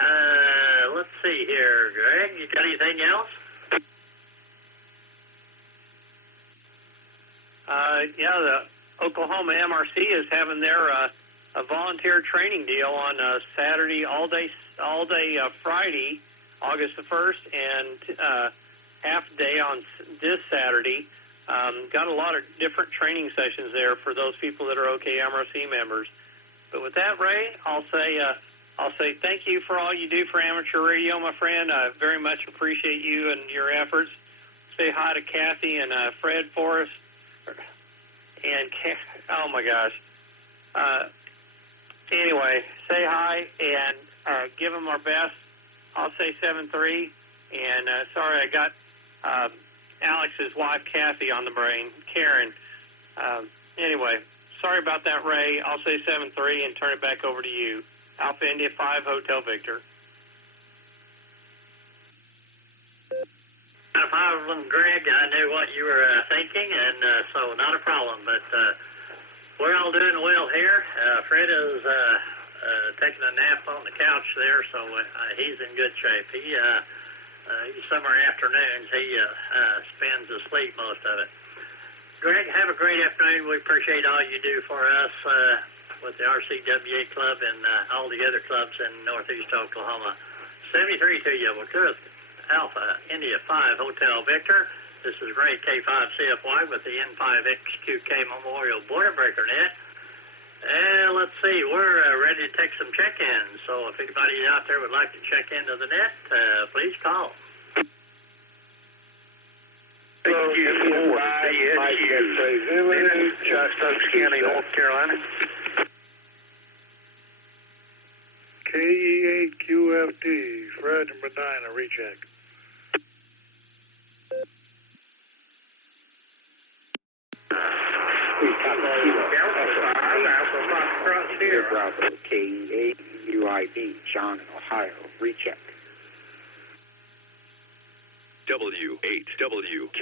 let's see here, Greg. You got anything else? Yeah, the Oklahoma MRC is having their a volunteer training deal on Saturday, all day Friday, August the 1st, and half day on this Saturday. Got a lot of different training sessions there for those people that are OK MRC members. But with that, Ray, I'll say thank you for all you do for amateur radio, my friend. I very much appreciate you and your efforts. Say hi to Kathy and Fred for us. And, oh, my gosh. Anyway, say hi and give them our best. I'll say 7-3. And sorry, I got Alex's wife, Kathy, on the brain, Karen. Anyway, sorry about that, Ray. I'll say 7-3 and turn it back over to you. Alpha India 5, Hotel Victor. Not a problem, Greg. I knew what you were thinking, and so not a problem. But we're all doing well here. Fred is taking a nap on the couch there, so he's in good shape. He summer afternoons, he spends asleep most of it. Greg, have a great afternoon. We appreciate all you do for us with the RCWA Club and all the other clubs in Northeast Oklahoma. 73 to you. Well, good. Alpha India 5 Hotel Victor. This is Ray K5CFY with the N5XQK Memorial Border Breaker Net. And let's see, we're ready to take some check-ins. So if anybody out there would like to check into the net, please call. Thank you, Stokes County, North Carolina. KE8QFD, Fred and Medina, recheck. Bravo, KE8 UIB, John in Ohio, recheck. W8WK.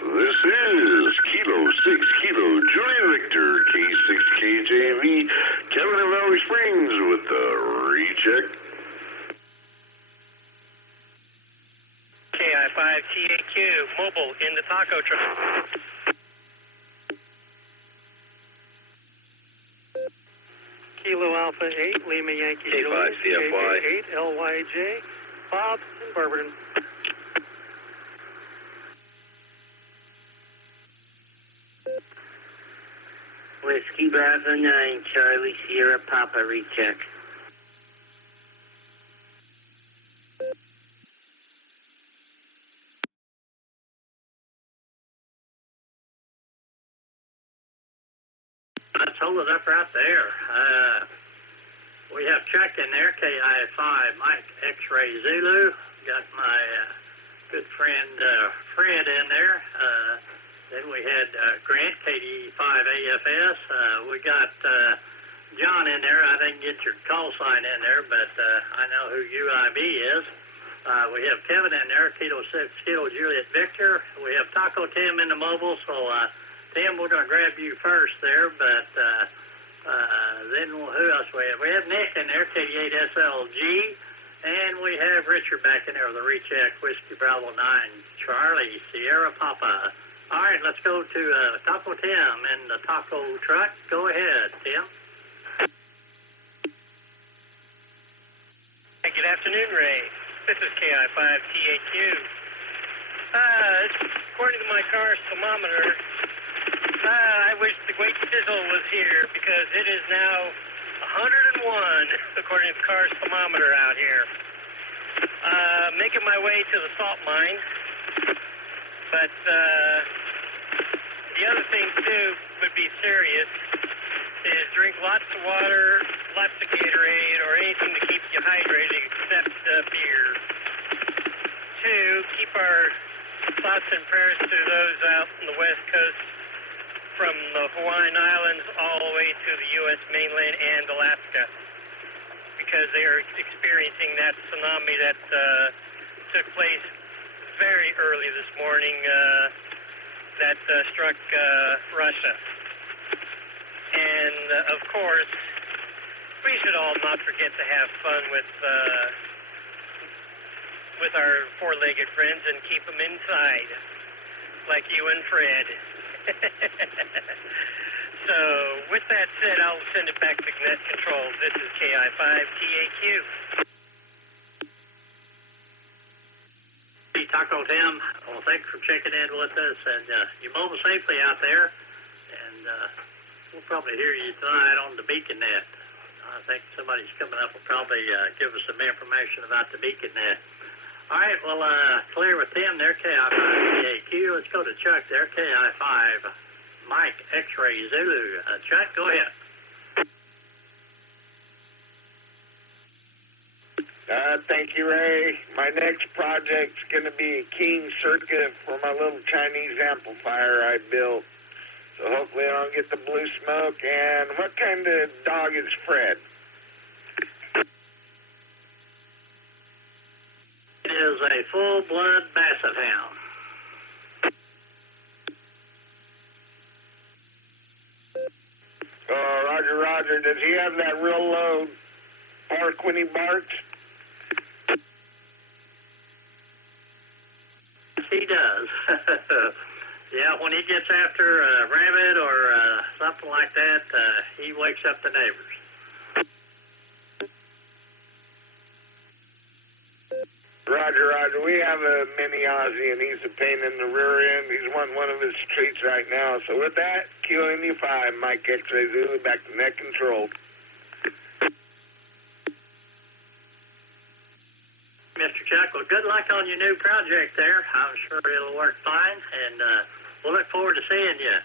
This is Kilo 6 Kilo Julia Victor, K6KJV, Kevin in Valley Springs with the recheck. KI5TAQ, mobile in the taco truck. Kilo Alpha 8, Lima Yankee Juliet, K5CFY. 8 LYJ, Bob in Barberton. Whiskey Bravo 9, Charlie Sierra Papa, recheck. Let's hold it up right there. We have Chuck in there, KI5 Mike X-Ray Zulu. Got my good friend Fred in there. Then we had Grant, KD5 AFS. We got John in there. I didn't get your call sign in there, but I know who UIB is. We have Kevin in there, Kilo 6 Kilo Juliet Victor. We have Taco Tim in the mobile, so Tim, we're going to grab you first there, but then who else we have? We have Nick in there, KD8SLG, and we have Richard back in there with a recheck, Whiskey Bravo 9, Charlie Sierra Papa. All right, let's go to Taco Tim in the taco truck. Go ahead, Tim. Good afternoon, Ray. This is KI5TAQ. According to my car's thermometer, I wish the Great Sizzle was here because it is now 101 according to the car's thermometer out here. Making my way to the salt mine. But the other thing, too, would be serious, is drink lots of water, lots of Gatorade, or anything to keep you hydrated except beer. 2, keep our thoughts and prayers to those out on the West Coast from the Hawaiian Islands all the way to the U.S. mainland and Alaska. because they are experiencing that tsunami that took place very early this morning that struck Russia. And, of course, we should all not forget to have fun with our four-legged friends and keep them inside, like you and Fred. So, with that said, I'll send it back to Net Control. This is KI5TAQ. Taco Tim, well, thanks for checking in with us, and you mobile safely out there, and we'll probably hear you tonight on the Beacon Net. I think somebody's coming up will probably give us some information about the Beacon Net. All right, well, clear with Tim there, KI5TAQ. Let's go to Chuck there, KI5 Mike X-Ray Zulu. Chuck, go ahead. Thank you, Ray. My next project's going to be a King circa for my little Chinese amplifier I built. So hopefully I don't get the blue smoke. And what kind of dog is Fred? It is a full-blood Basset Hound. Roger, Roger. Does he have that real low bark when he barks? He does. Yeah, when he gets after a rabbit or something like that, he wakes up the neighbors. Roger, Roger. We have a mini Aussie, and he's a pain in the rear end. He's wanting one of his treats right now. So with that, QNU5, Mike X-Ray Zulu, back to Net Control. Mr. Chuck, well, good luck on your new project there. I'm sure it'll work fine, and we'll look forward to seeing you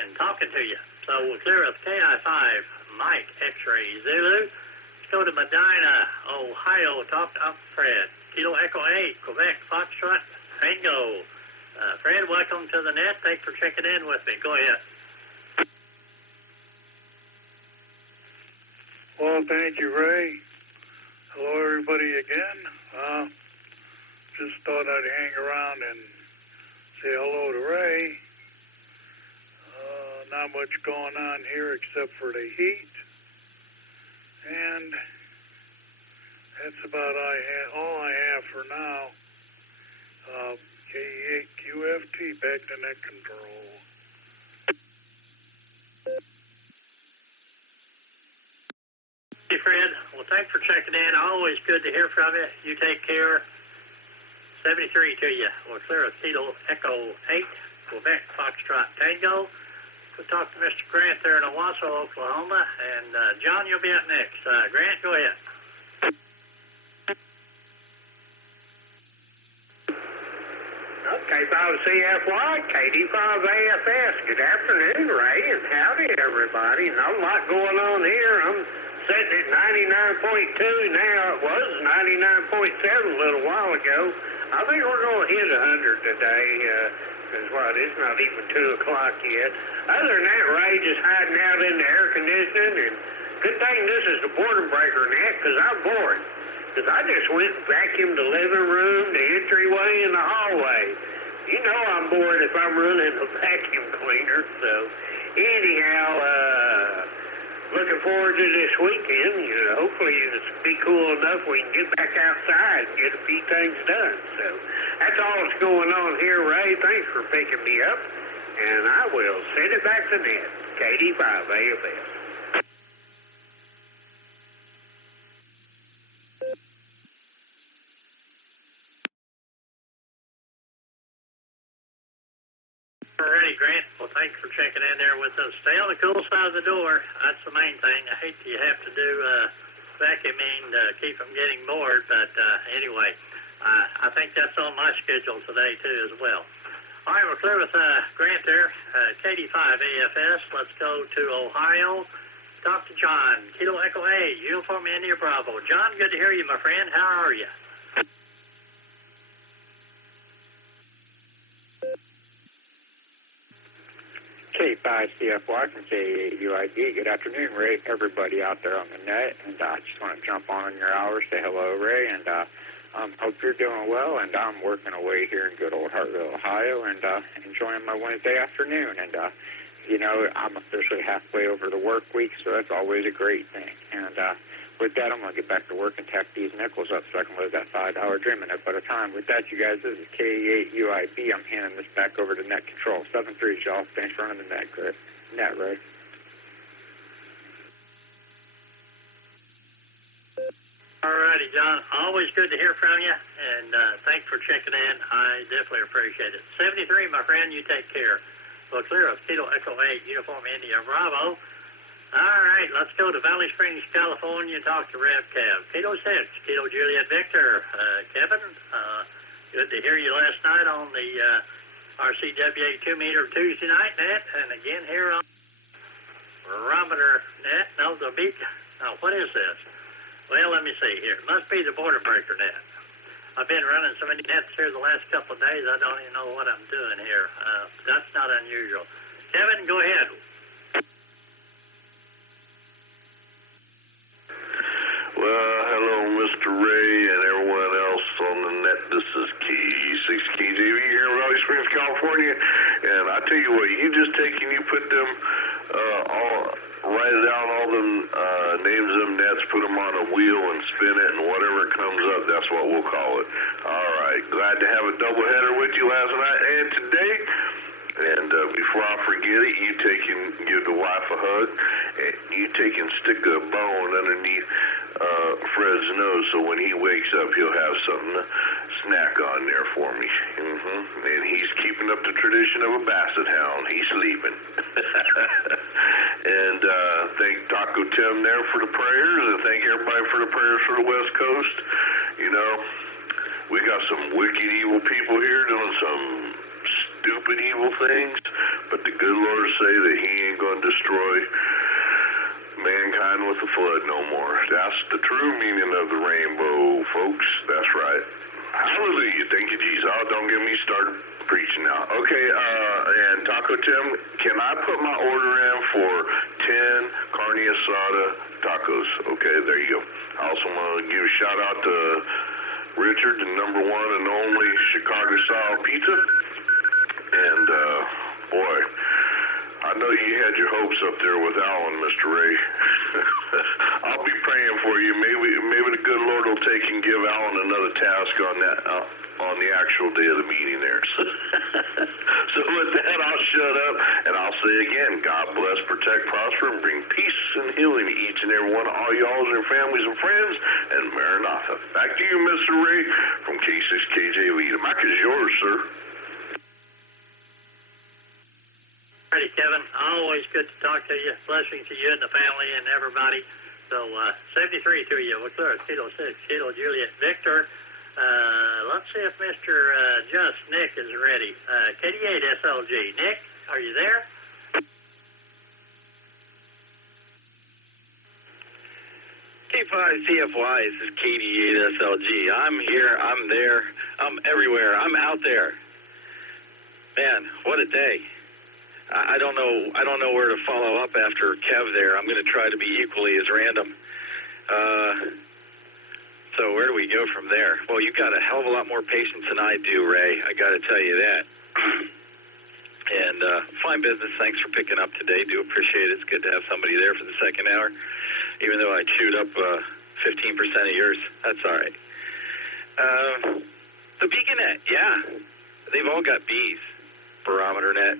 and talking to you. So we'll clear up KI5, Mike X-Ray Zulu. Let's go to Medina, Ohio. Talk to Fred. Kilo Echo 8, Quebec, Foxtrot, Tango. Fred, welcome to the net. Thanks for checking in with me. Go ahead. Well, thank you, Ray. Hello, everybody, again. Just thought I'd hang around and say hello to Ray. Not much going on here except for the heat. And that's about all I have for now. K8QFT, back to Net Control. Hey, Fred. Well, thanks for checking in. Always good to hear from you. You take care. 73 to you. We'll clear a Kilo Echo 8, Quebec, Foxtrot, Tango. We'll talk to Mr. Grant there in Owasso, Oklahoma. And, John, you'll be up next. Grant, go ahead. K5CFY, KD5AFS. Good afternoon, Ray, and howdy, everybody. Not a lot going on here. I'm sitting at 99.2 now. It was 99.7 a little while ago. I think we're going to hit 100 today. Because what, it's not even 2 o'clock yet. Other than that, Ray, just hiding out in the air conditioning. And good thing this is the boredom breaker net, because I'm bored. Because I just went and vacuumed the living room, the entryway, and the hallway. You know I'm bored if I'm running a vacuum cleaner. So, anyhow, looking forward to this weekend. You know, hopefully it'll be cool enough we can get back outside and get a few things done. So, that's all that's going on here, Ray. Thanks for picking me up. And I will send it back to Net. KD5AFS. Alrighty, Grant. Well, thanks for checking in there with us. Stay on the cool side of the door. That's the main thing. I hate you have to do vacuuming to keep them getting bored, but anyway, I think that's on my schedule today, too, as well. All right, we're clear with Grant there, KD5AFS. Let's go to Ohio. Talk to John. Kilo Echo 8, Uniform India Bravo. John, good to hear you, my friend. How are you? K5CFY from K8UID. Good afternoon, Ray. Everybody out there on the net, and I just want to jump on in your hour, say hello, Ray, and hope you're doing well. And I'm working away here in good old Hartville, Ohio, and enjoying my Wednesday afternoon. And you know, I'm officially halfway over the work week, so that's always a great thing. And with that, I'm going to get back to work and tack these nickels up so I can live that $5 dream a nickel at a time. With that, you guys, this is K8UIB. I'm handing this back over to Net Control. 7-3, y'all. Thanks for running the net, Ray. All righty, John. Always good to hear from you, and thanks for checking in. I definitely appreciate it. 73, my friend, you take care. Well, clear of Kilo Echo 8, Uniform India Bravo. All right, let's go to Valley Springs, California, and talk to Rev Kev. Kilo 6, Kilo Juliet Victor. Kevin, good to hear you last night on the RCWA 2-meter Tuesday night net, and again here on Barometer net. No, the beat. Oh, what is this? Well, let me see here. It must be the Border Breaker net. I've been running so many nets here the last couple of days, I don't even know what I'm doing here. That's not unusual. Kevin, go ahead. Well, hello, Mr. Ray and everyone else on the net. This is K6KJV here in Valley Springs, California. And I tell you what, you just take and you put them write down all them names of them nets, put them on a wheel and spin it, and whatever comes up, that's what we'll call it. All right, glad to have a doubleheader with you last night and today. And before I forget it, you take and give the wife a hug, and you take and stick a bone underneath Fred's nose, so when he wakes up, he'll have something to snack on there for me. And he's keeping up the tradition of a basset hound. He's sleeping. And thank Taco Tim there for the prayers, and thank everybody for the prayers for the West Coast. You know, we got some wicked, evil people here doing some stupid, evil things, but the good Lord say that he ain't going to destroy mankind with the flood no more. That's the true meaning of the rainbow, folks. That's right. Hallelujah. Thank you, Jesus. Oh, don't get me started preaching now. Okay, and Taco Tim, can I put my order in for 10 carne asada tacos? Okay, there you go. I also want to give a shout out to Richard, the #1 and only Chicago-style pizza. And, boy, I know you had your hopes up there with Alan, Mr. Ray. I'll be praying for you. Maybe the good Lord will take and give Alan another task on that, on the actual day of the meeting there. So with that, I'll shut up, and I'll say again, God bless, protect, prosper, and bring peace and healing to each and every one of all y'all and your families and friends, and Maranatha. Back to you, Mr. Ray, from K6KJV. The mic is yours, sir. Alrighty, Kevin. Always good to talk to you. Blessings to you and the family and everybody. So, 73 to you. What's there? Kilo 6, Kilo Juliet Victor. Let's see if Mr. Just Nick is ready. KD8 SLG. Nick, are you there? K5 CFY, this is KD8 SLG. I'm here, I'm there, I'm everywhere, I'm out there. Man, what a day. I don't know where to follow up after Kev there. I'm going to try to be equally as random. So where do we go from there? Well, you've got a hell of a lot more patience than I do, Ray. I got to tell you that. And fine business. Thanks for picking up today. Do appreciate it. It's good to have somebody there for the second hour, even though I chewed up 15% of yours. That's all right. The Beacon Net, yeah. They've all got Bs. Barometer Net,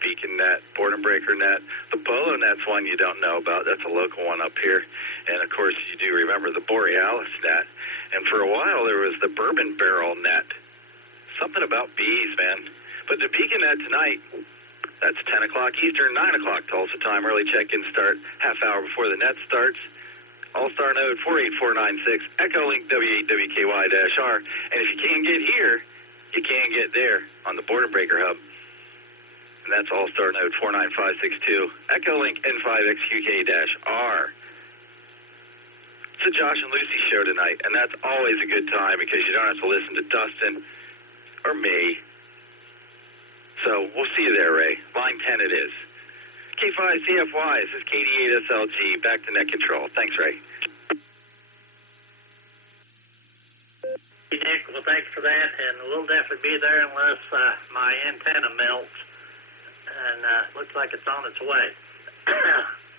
Beacon Net, Boredom Breaker Net. The Bolo Net's one you don't know about. That's a local one up here. And, of course, you do remember the Borealis Net. And for a while, there was the Bourbon Barrel Net. Something about bees, man. But the Beacon Net tonight, that's 10 o'clock Eastern, 9 o'clock Tulsa time. Early check-in start half hour before the net starts. Allstar node 48496, Echolink W8WKY-R. And if you can't get here, you can't get there on the Border Breaker Hub. And that's Allstar node 49562, Echolink N5XQK-R. It's a Josh and Lucy show tonight, and that's always a good time because you don't have to listen to Dustin or me. So we'll see you there, Ray. Line 10 it is. K5CFY, this is KD8SLG, back to net control. Thanks, Ray. Hey, Nick, well, thanks for that, and we'll definitely be there unless my antenna melts, and looks like it's on its way.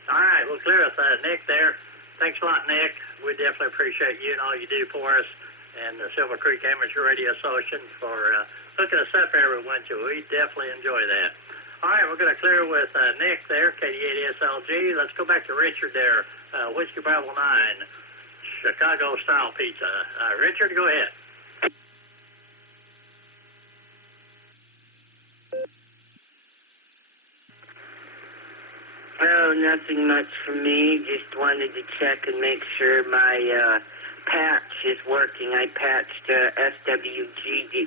All right, we'll clear us, Nick there. Thanks a lot, Nick. We definitely appreciate you and all you do for us, and the Silver Creek Amateur Radio Association for hooking us up every winter. We definitely enjoy that. All right, we're going to clear with Nick there, KD8SLG. Let's go back to Richard there, Whiskey Bravo 9, Chicago-style pizza. Richard, go ahead. Oh, nothing much for me. Just wanted to check and make sure my patch is working. I patched SWDG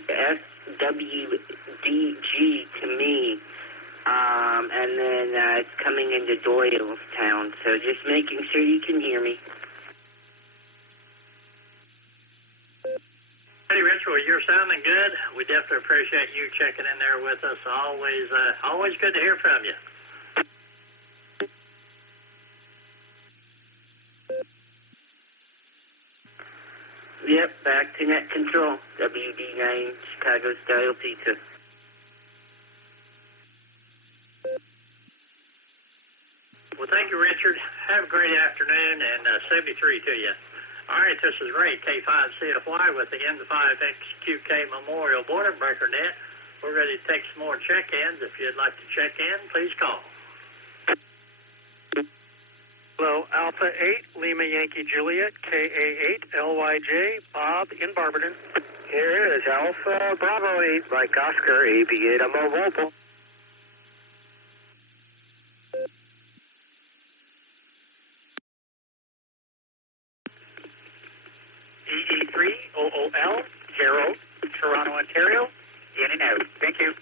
to me, and then it's coming into Doylestown. So just making sure you can hear me. Hey, Rich, well, you're sounding good. We definitely appreciate you checking in there with us. Always good to hear from you. Yep, back to net control. WD9 Chicago-style pizza. Well, thank you, Richard. Have a great afternoon, and 73 to you. All right, this is Ray, K5CFY with the N5XQK Memorial Border Breaker Net. We're ready to take some more check-ins. If you'd like to check in, please call. Hello, Alpha 8, Lima Yankee Juliet, KA8, LYJ, Bob in Barberton. Here is Alpha Bravo 8, Mike Oscar, AB8, I'm on mobile. EE3OOL, 0, Toronto, Ontario, in and out. Thank you.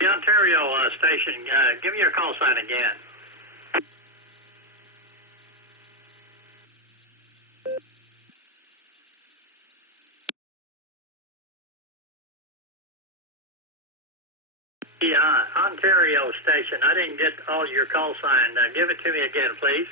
The Ontario station, give me your call sign again. The Ontario station, I didn't get all your call sign. Give it to me again, please.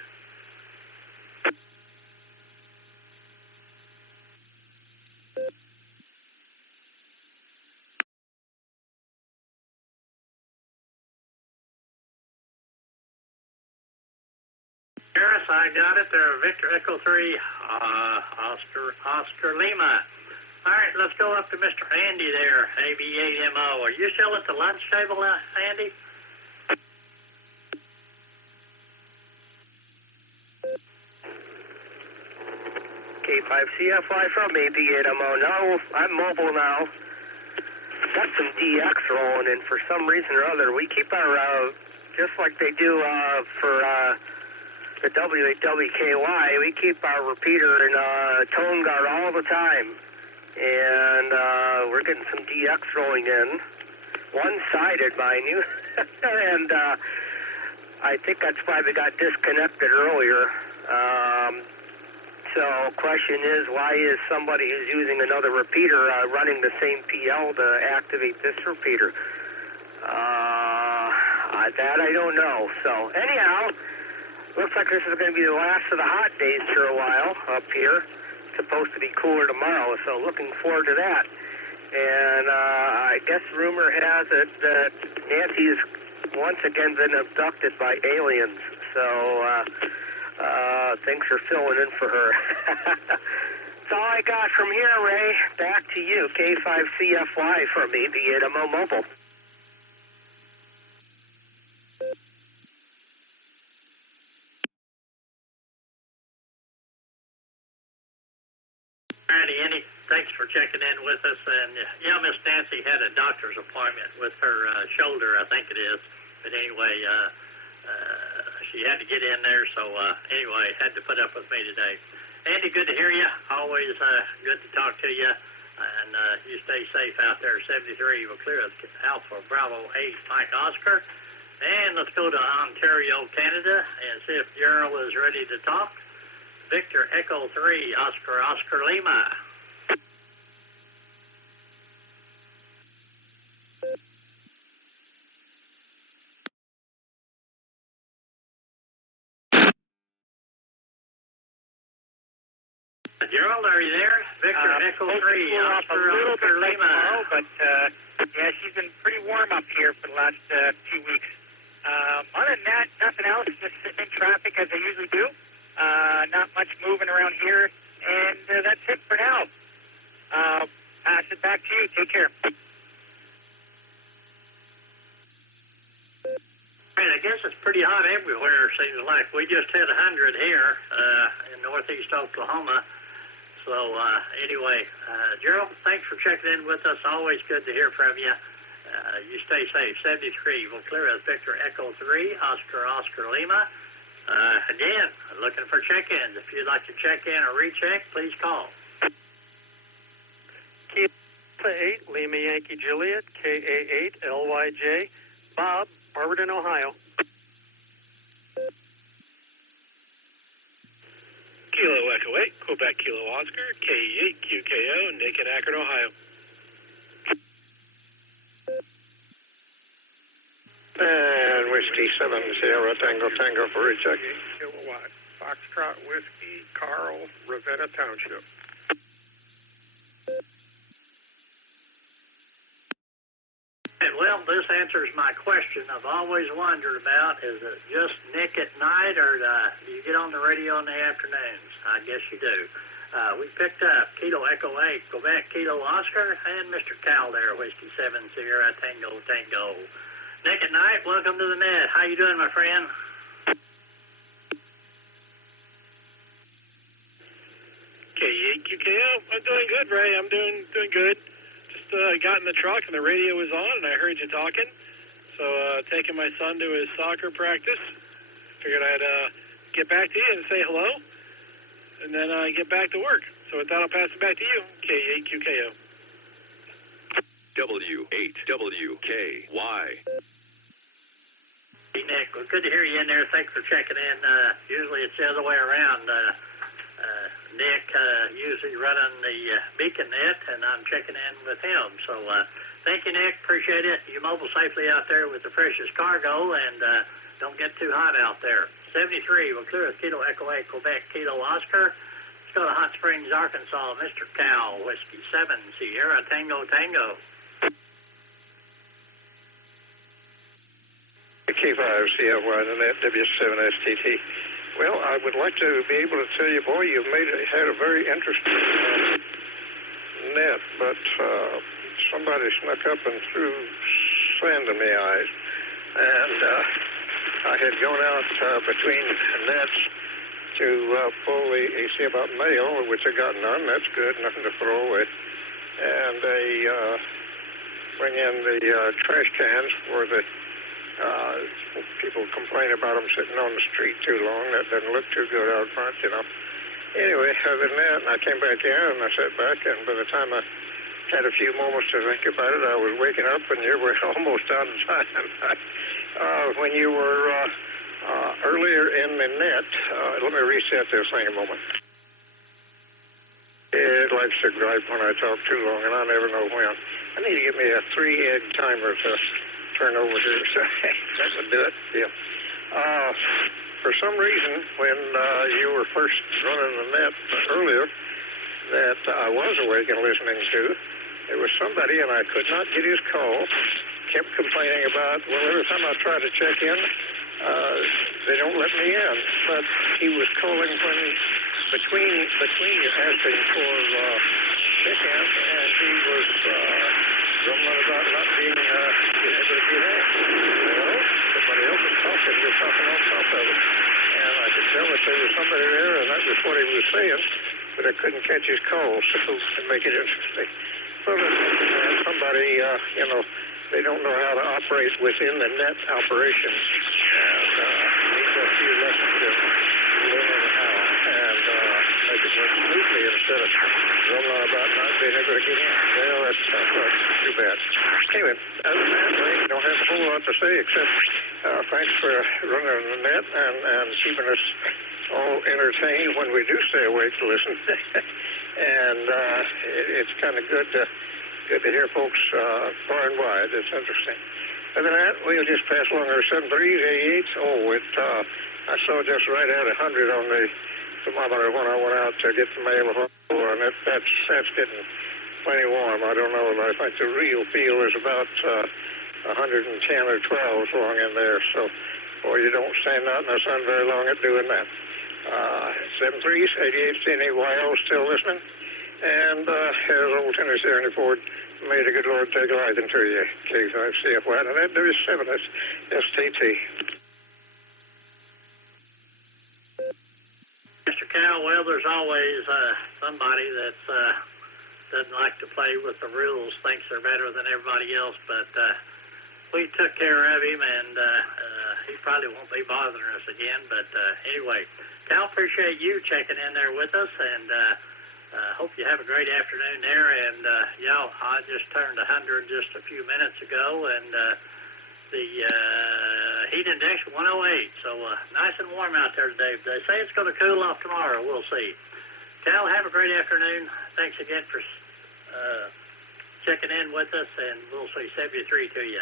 Harris, I got it there. Victor Echo 3, Oscar Lima. All right, let's go up to Mr. Andy there, AB8MO. Are you still at the lunch table, Andy? K5CFY from AB8MO. No, I'm mobile now. Got some DX rolling in for some reason or other. We keep our, just like they do for the W8WKY, we keep our repeater in tone guard all the time. And we're getting some DX rolling in. One-sided, mind you. And I think that's why they got disconnected earlier. So question is, why is somebody who's using another repeater running the same PL to activate this repeater? That I don't know. So anyhow, looks like this is going to be the last of the hot days for a while up here. It's supposed to be cooler tomorrow, so looking forward to that. And I guess rumor has it that Nancy's once again been abducted by aliens. So things are filling in for her. That's all I got from here, Ray. Back to you, K5CFY from AB8MO Mobile. Andy, thanks for checking in with us. And yeah, Miss Nancy had a doctor's appointment with her shoulder, I think it is. But anyway, she had to get in there, so anyway, had to put up with me today. Andy, good to hear you. Always good to talk to you. And you stay safe out there. 73 will clear us. Alpha Bravo 8, Mike Oscar. And let's go to Ontario, Canada, and see if Gerald is ready to talk. Victor Echo 3, Oscar Lima. Gerald, are you there? Victor, Echo 3, Oscar, Oscar Lima. Tomorrow, but yeah, she's been pretty warm up here for the last 2 weeks. Other than that, nothing else. Just sitting in traffic as I usually do. Not much moving around here, and that's it for now. Pass it back to you. Take care. I guess it's pretty hot everywhere, seems like. We just hit 100 here in northeast Oklahoma. So, anyway, Gerald, thanks for checking in with us. Always good to hear from you. You stay safe. 73, we'll clear as Victor Echo 3, Oscar Lima. Again, looking for check-ins. If you'd like to check in or recheck, please call. K8, Lima Yankee Juliet, KA8, LYJ, Bob, Barberton, Ohio. Kilo Echo 8, Quebec Kilo Oscar, K8, QKO, Nick in Akron, Ohio. And Whiskey 7 Sierra Tango Tango for recheck. Kilowatt, Foxtrot Whiskey, Carl, Ravenna Township. Well, this answers my question I've always wondered about. Is it just Nick at night, or do you get on the radio in the afternoons? I guess you do. We picked up Kilo Echo 8, Quebec Kilo Oscar, and Mr. Cal there, Whiskey 7 Sierra Tango Tango. Nick at night, welcome to the net. How you doing, my friend? K8 QKO, I'm doing good, Ray. I'm doing good. Got in the truck and the radio was on and I heard you talking. So taking my son to his soccer practice. Figured I'd get back to you and say hello and then get back to work. So with that, I'll pass it back to you. K8 QKO. W8WKY. Hey, Nick, well, good to hear you in there. Thanks for checking in. Usually it's the other way around. Nick usually running the beacon net, and I'm checking in with him. So thank you, Nick. Appreciate it. You mobile safely out there with the precious cargo, and don't get too hot out there. 73, we'll clear with Kilo Echo 8, Quebec Kilo Oscar. Let's go to Hot Springs, Arkansas. Mr. Cal, Whiskey 7 Sierra Tango Tango. K5 CFY and that W7STT. Well, I would like to be able to tell you, boy, you've had a very interesting net, but somebody snuck up and threw sand in the eyes. And I had gone out between nets to pull the AC about mail, which I got none. That's good, nothing to throw away. And they bring in the trash cans for the people complain about them sitting on the street too long. That doesn't look too good out front, you know. Anyway, other than that, I came back in and I sat back, and by the time I had a few moments to think about it, I was waking up and you were almost out of time. When you were earlier in the net, let me reset this thing a moment. It likes to gripe when I talk too long, and I never know when. I need to get me a 3-egg timer to turn over here. That would do it. Yeah. For some reason, when you were first running the net earlier, that I was awake and listening to, there was somebody, and I could not get his call, kept complaining about, well, every time I try to check in, they don't let me in. But he was calling when between you asking for check-in, and he was grumbling about not being able to get in. Well, somebody else was talking. You're talking on top of it. And I could tell that there was somebody there, and that was what he was saying, but I couldn't catch his call, so to make it interesting. Well, somebody, they don't know how to operate within the net operation. And needs a few lessons to learn how and make it work smoothly instead of grumbling about not being able to get in. Well, that's too bad. Anyway, other than that, we don't have a whole lot to say except thanks for running the net and keeping us all entertained when we do stay awake to listen. And it's kind of good to hear folks far and wide. It's interesting. Other than that, we'll just pass along our 73s, 88s. I saw just right at 100 on the thermometer when I went out to get the mail. And that's getting plenty warm. I don't know. I think the real feel is about 110 or 12 along in there. So, boy, you don't stand out in the sun very long at doing that. 7-3, 88, NEYO, still listening. And as old Tennessee Ernie Ford, may the good Lord take a liking to you. K5CFY, and that there is 7, that's STT. Mr. Cal, well, there's always somebody that doesn't like to play with the rules, thinks they're better than everybody else, but we took care of him, and he probably won't be bothering us again. But anyway, Cal, appreciate you checking in there with us, and hope you have a great afternoon there. And, I just turned 100 just a few minutes ago, and the heat index 108, so nice and warm out there today. They say it's going to cool off tomorrow. We'll see. Cal, have a great afternoon. Thanks again for checking in with us, and we'll say 73 to you.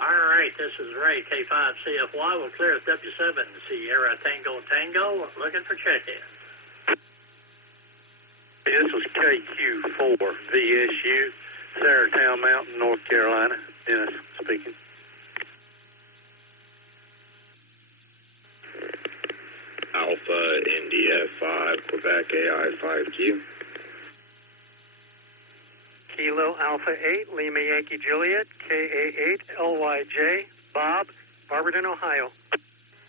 All right, this is Ray, K5CFY. We'll clear at W7, Sierra Tango, looking for check-in. This was KQ4 VSU, Saratown Mountain, North Carolina. Dennis speaking. Alpha India 5, Quebec AI 5Q. Kilo Alpha 8, Lima Yankee Juliet, KA8 LYJ, Bob, Barberton, Ohio.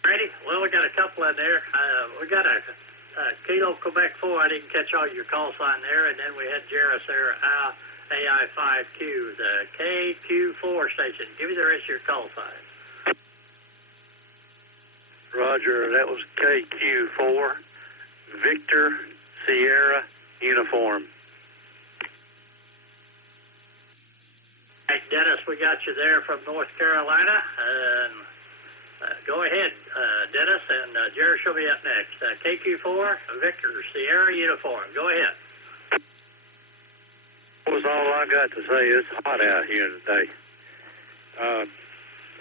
Ready? Well, we got a couple in there. We got a Kilo Quebec 4. I didn't catch all your call sign there, and then we had Jerris there, AI 5Q, the KQ4 station. Give me the rest of your call sign. Roger, that was KQ4, Victor, Sierra, Uniform. Hey, Dennis, we got you there from North Carolina. Go ahead, Dennis, and Jerry will be up next. KQ4, Victor, Sierra, Uniform. Go ahead. That was all I got to say. It's hot out here today.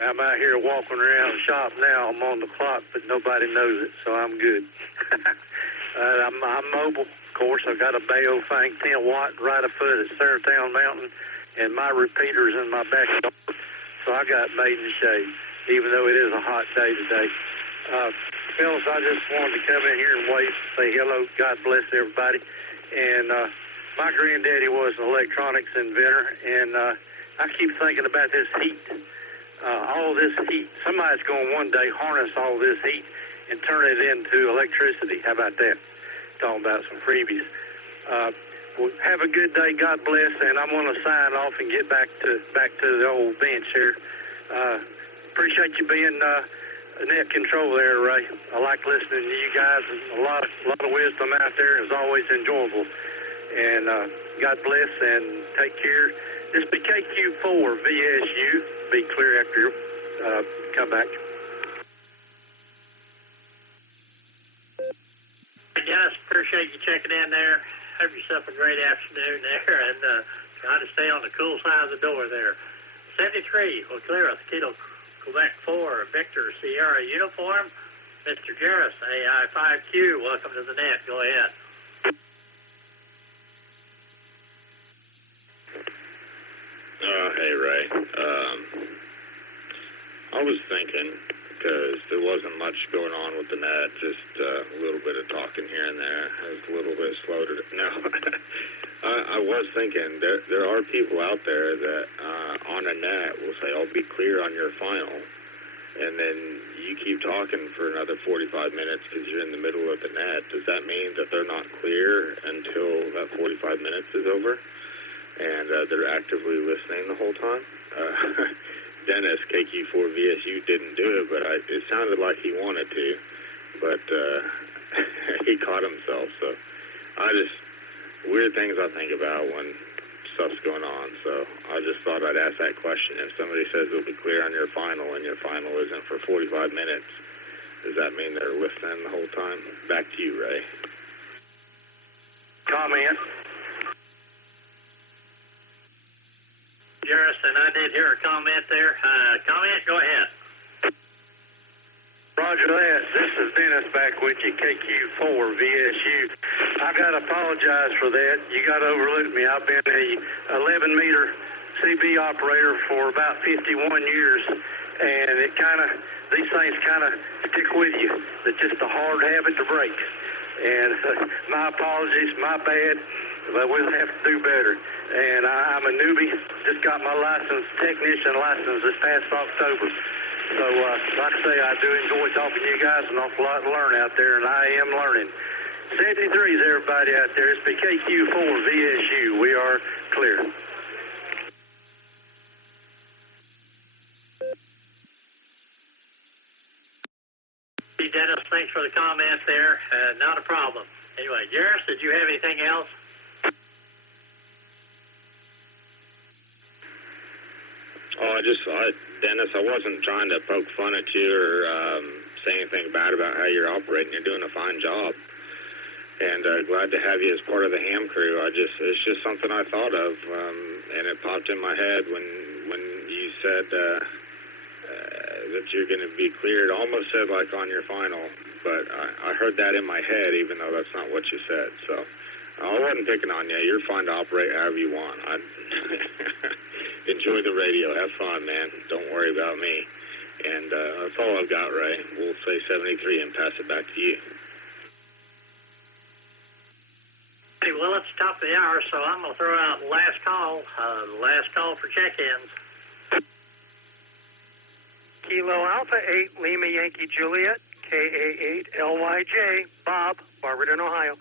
I'm out here walking around the shop now. I'm on the clock, but nobody knows it, so I'm good. I'm mobile, of course. I've got a Bayo Fang 10-watt right afoot at Saratown Mountain, and my repeater's in my backyard, so I got made in the shade, even though it is a hot day today. Fellas, I just wanted to come in here and wave, say hello, God bless everybody. And my granddaddy was an electronics inventor, and I keep thinking about this heat. All this heat, somebody's going to one day harness all this heat and turn it into electricity. How about that? Talking about some freebies. Well, have a good day. God bless, and I'm going to sign off and get back to the old bench here. Appreciate you being net control there, Ray. I like listening to you guys. A lot of wisdom out there is always enjoyable. And God bless and take care. This be KQ4 VSU. Be clear after you come back. Dennis, appreciate you checking in there. Have yourself a great afternoon there, and try to stay on the cool side of the door there. 73, we'll clear with Kilo Quebec 4, Victor, Sierra, Uniform. Mr. Jarris, AI 5Q, welcome to the net. Go ahead. Hey, Ray. I was thinking, because there wasn't much going on with the net, just a little bit of talking here and there. I was a little bit slow to... No, I was thinking, there are people out there that on a net will say, "I'll be clear on your final," and then you keep talking for another 45 minutes because you're in the middle of the net. Does that mean that they're not clear until that 45 minutes is over? And they're actively listening the whole time? Dennis, KQ4 VSU, didn't do it, but it sounded like he wanted to, but he caught himself. So weird things I think about when stuff's going on. So I just thought I'd ask that question. If somebody says they'll be clear on your final and your final isn't for 45 minutes, does that mean they're listening the whole time? Back to you, Ray. Comment. Garrison, I did hear a comment there. Comment, go ahead. Roger that. This is Dennis back with you, KQ4 VSU. I got to apologize for that. You got to overlook me. I've been a 11-meter CB operator for about 51 years, and these things kind of stick with you. It's just a hard habit to break. And my apologies, my bad, but we'll have to do better. And I'm a newbie, just got my technician license this past October. So, like I say, I do enjoy talking to you guys. An awful lot to learn out there, and I am learning. 73 is everybody out there. It's the KQ4 VSU. We are clear. Hey, Dennis, thanks for the comment there. Not a problem. Anyway, Jairus, did you have anything else? Dennis, I wasn't trying to poke fun at you or say anything bad about how you're operating. You're doing a fine job. And glad to have you as part of the ham crew. It's just something I thought of, and it popped in my head when you said that you're going to be cleared. Almost said like on your final, but I heard that in my head, even though that's not what you said. So I wasn't picking on you. You're fine to operate however you want. Enjoy the radio. Have fun, man. Don't worry about me. And that's all I've got, Ray. We'll say 73 and pass it back to you. Hey, well, it's the top of the hour, so I'm going to throw out last call for check-ins. Kilo Alpha 8, Lima Yankee Juliet, KA8 LYJ, Bob, Barberton, Ohio.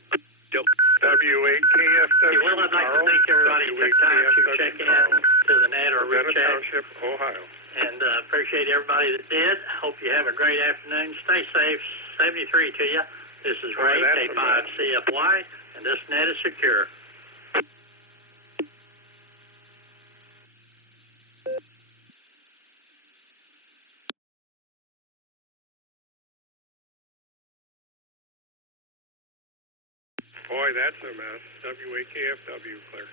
W8KFW. Well, I'd like to thank everybody who took time to check in to the net or reach out. Township, Ohio. And appreciate everybody that did. Hope you have a great afternoon. Stay safe. 73 to you. This is Ray, K5CFY, and this net is secure. Boy, that's a mess. W8KFW, clear.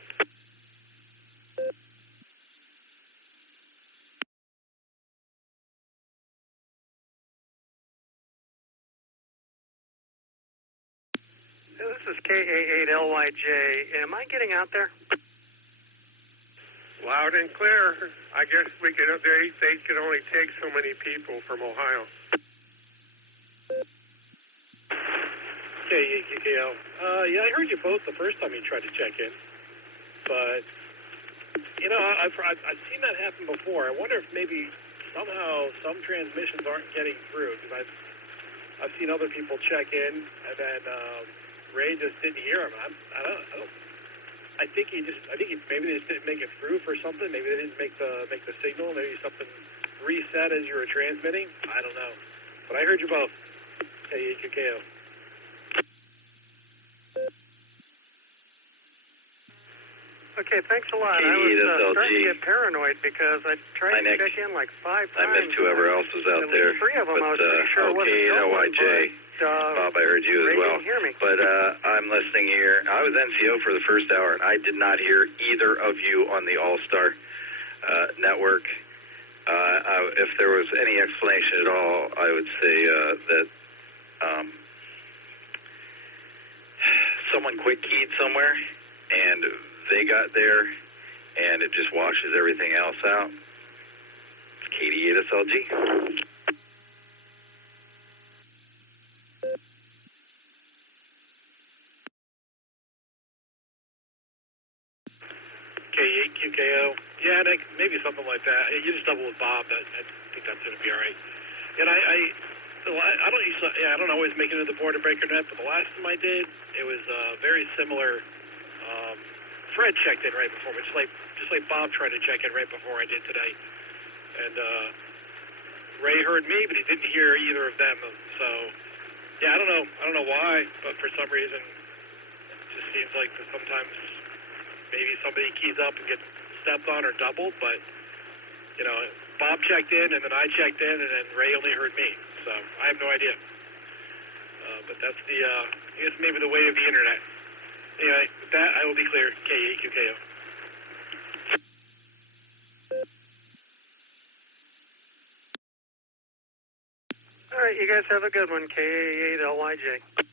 This is KA8LYJ. Am I getting out there? Loud and clear. I guess they can only take so many people from Ohio. KKL. Yeah, I heard you both the first time you tried to check in, but you know, I've seen that happen before. I wonder if maybe somehow some transmissions aren't getting through, because I've seen other people check in and then Ray just didn't hear him. I think maybe they just didn't make it through for something. Maybe they didn't make the signal. Maybe something reset as you were transmitting. I don't know, but I heard you both. KKL. Okay, thanks a lot. I was starting to get paranoid because I tried to check in like 5 times. I missed whoever else was out there. 3 of them I was pretty sure wasn't going, Bob, I heard you as well. Didn't hear me. But I'm listening here. I was NCO for the first hour, and I did not hear either of you on the Allstar network. If there was any explanation at all, I would say that someone quick keyed somewhere, and they got there, and it just washes everything else out. It's KD8SLG. K8QKO. Yeah, Nick, maybe something like that. You just double with Bob. I think that's going to be all right. And I don't always make it into the border breaker net, but the last time I did, it was very similar. Fred checked in right before me, just like Bob tried to check in right before I did today. And Ray heard me, but he didn't hear either of them. So, yeah, I don't know why, but for some reason, it just seems like that sometimes maybe somebody keys up and gets stepped on or doubled. But you know, Bob checked in, and then I checked in, and then Ray only heard me. So I have no idea. But that's I guess maybe the way of the internet. Anyway, with that, I will be clear. KAQKO. All right, right, you guys have a good one. KA8LYJ.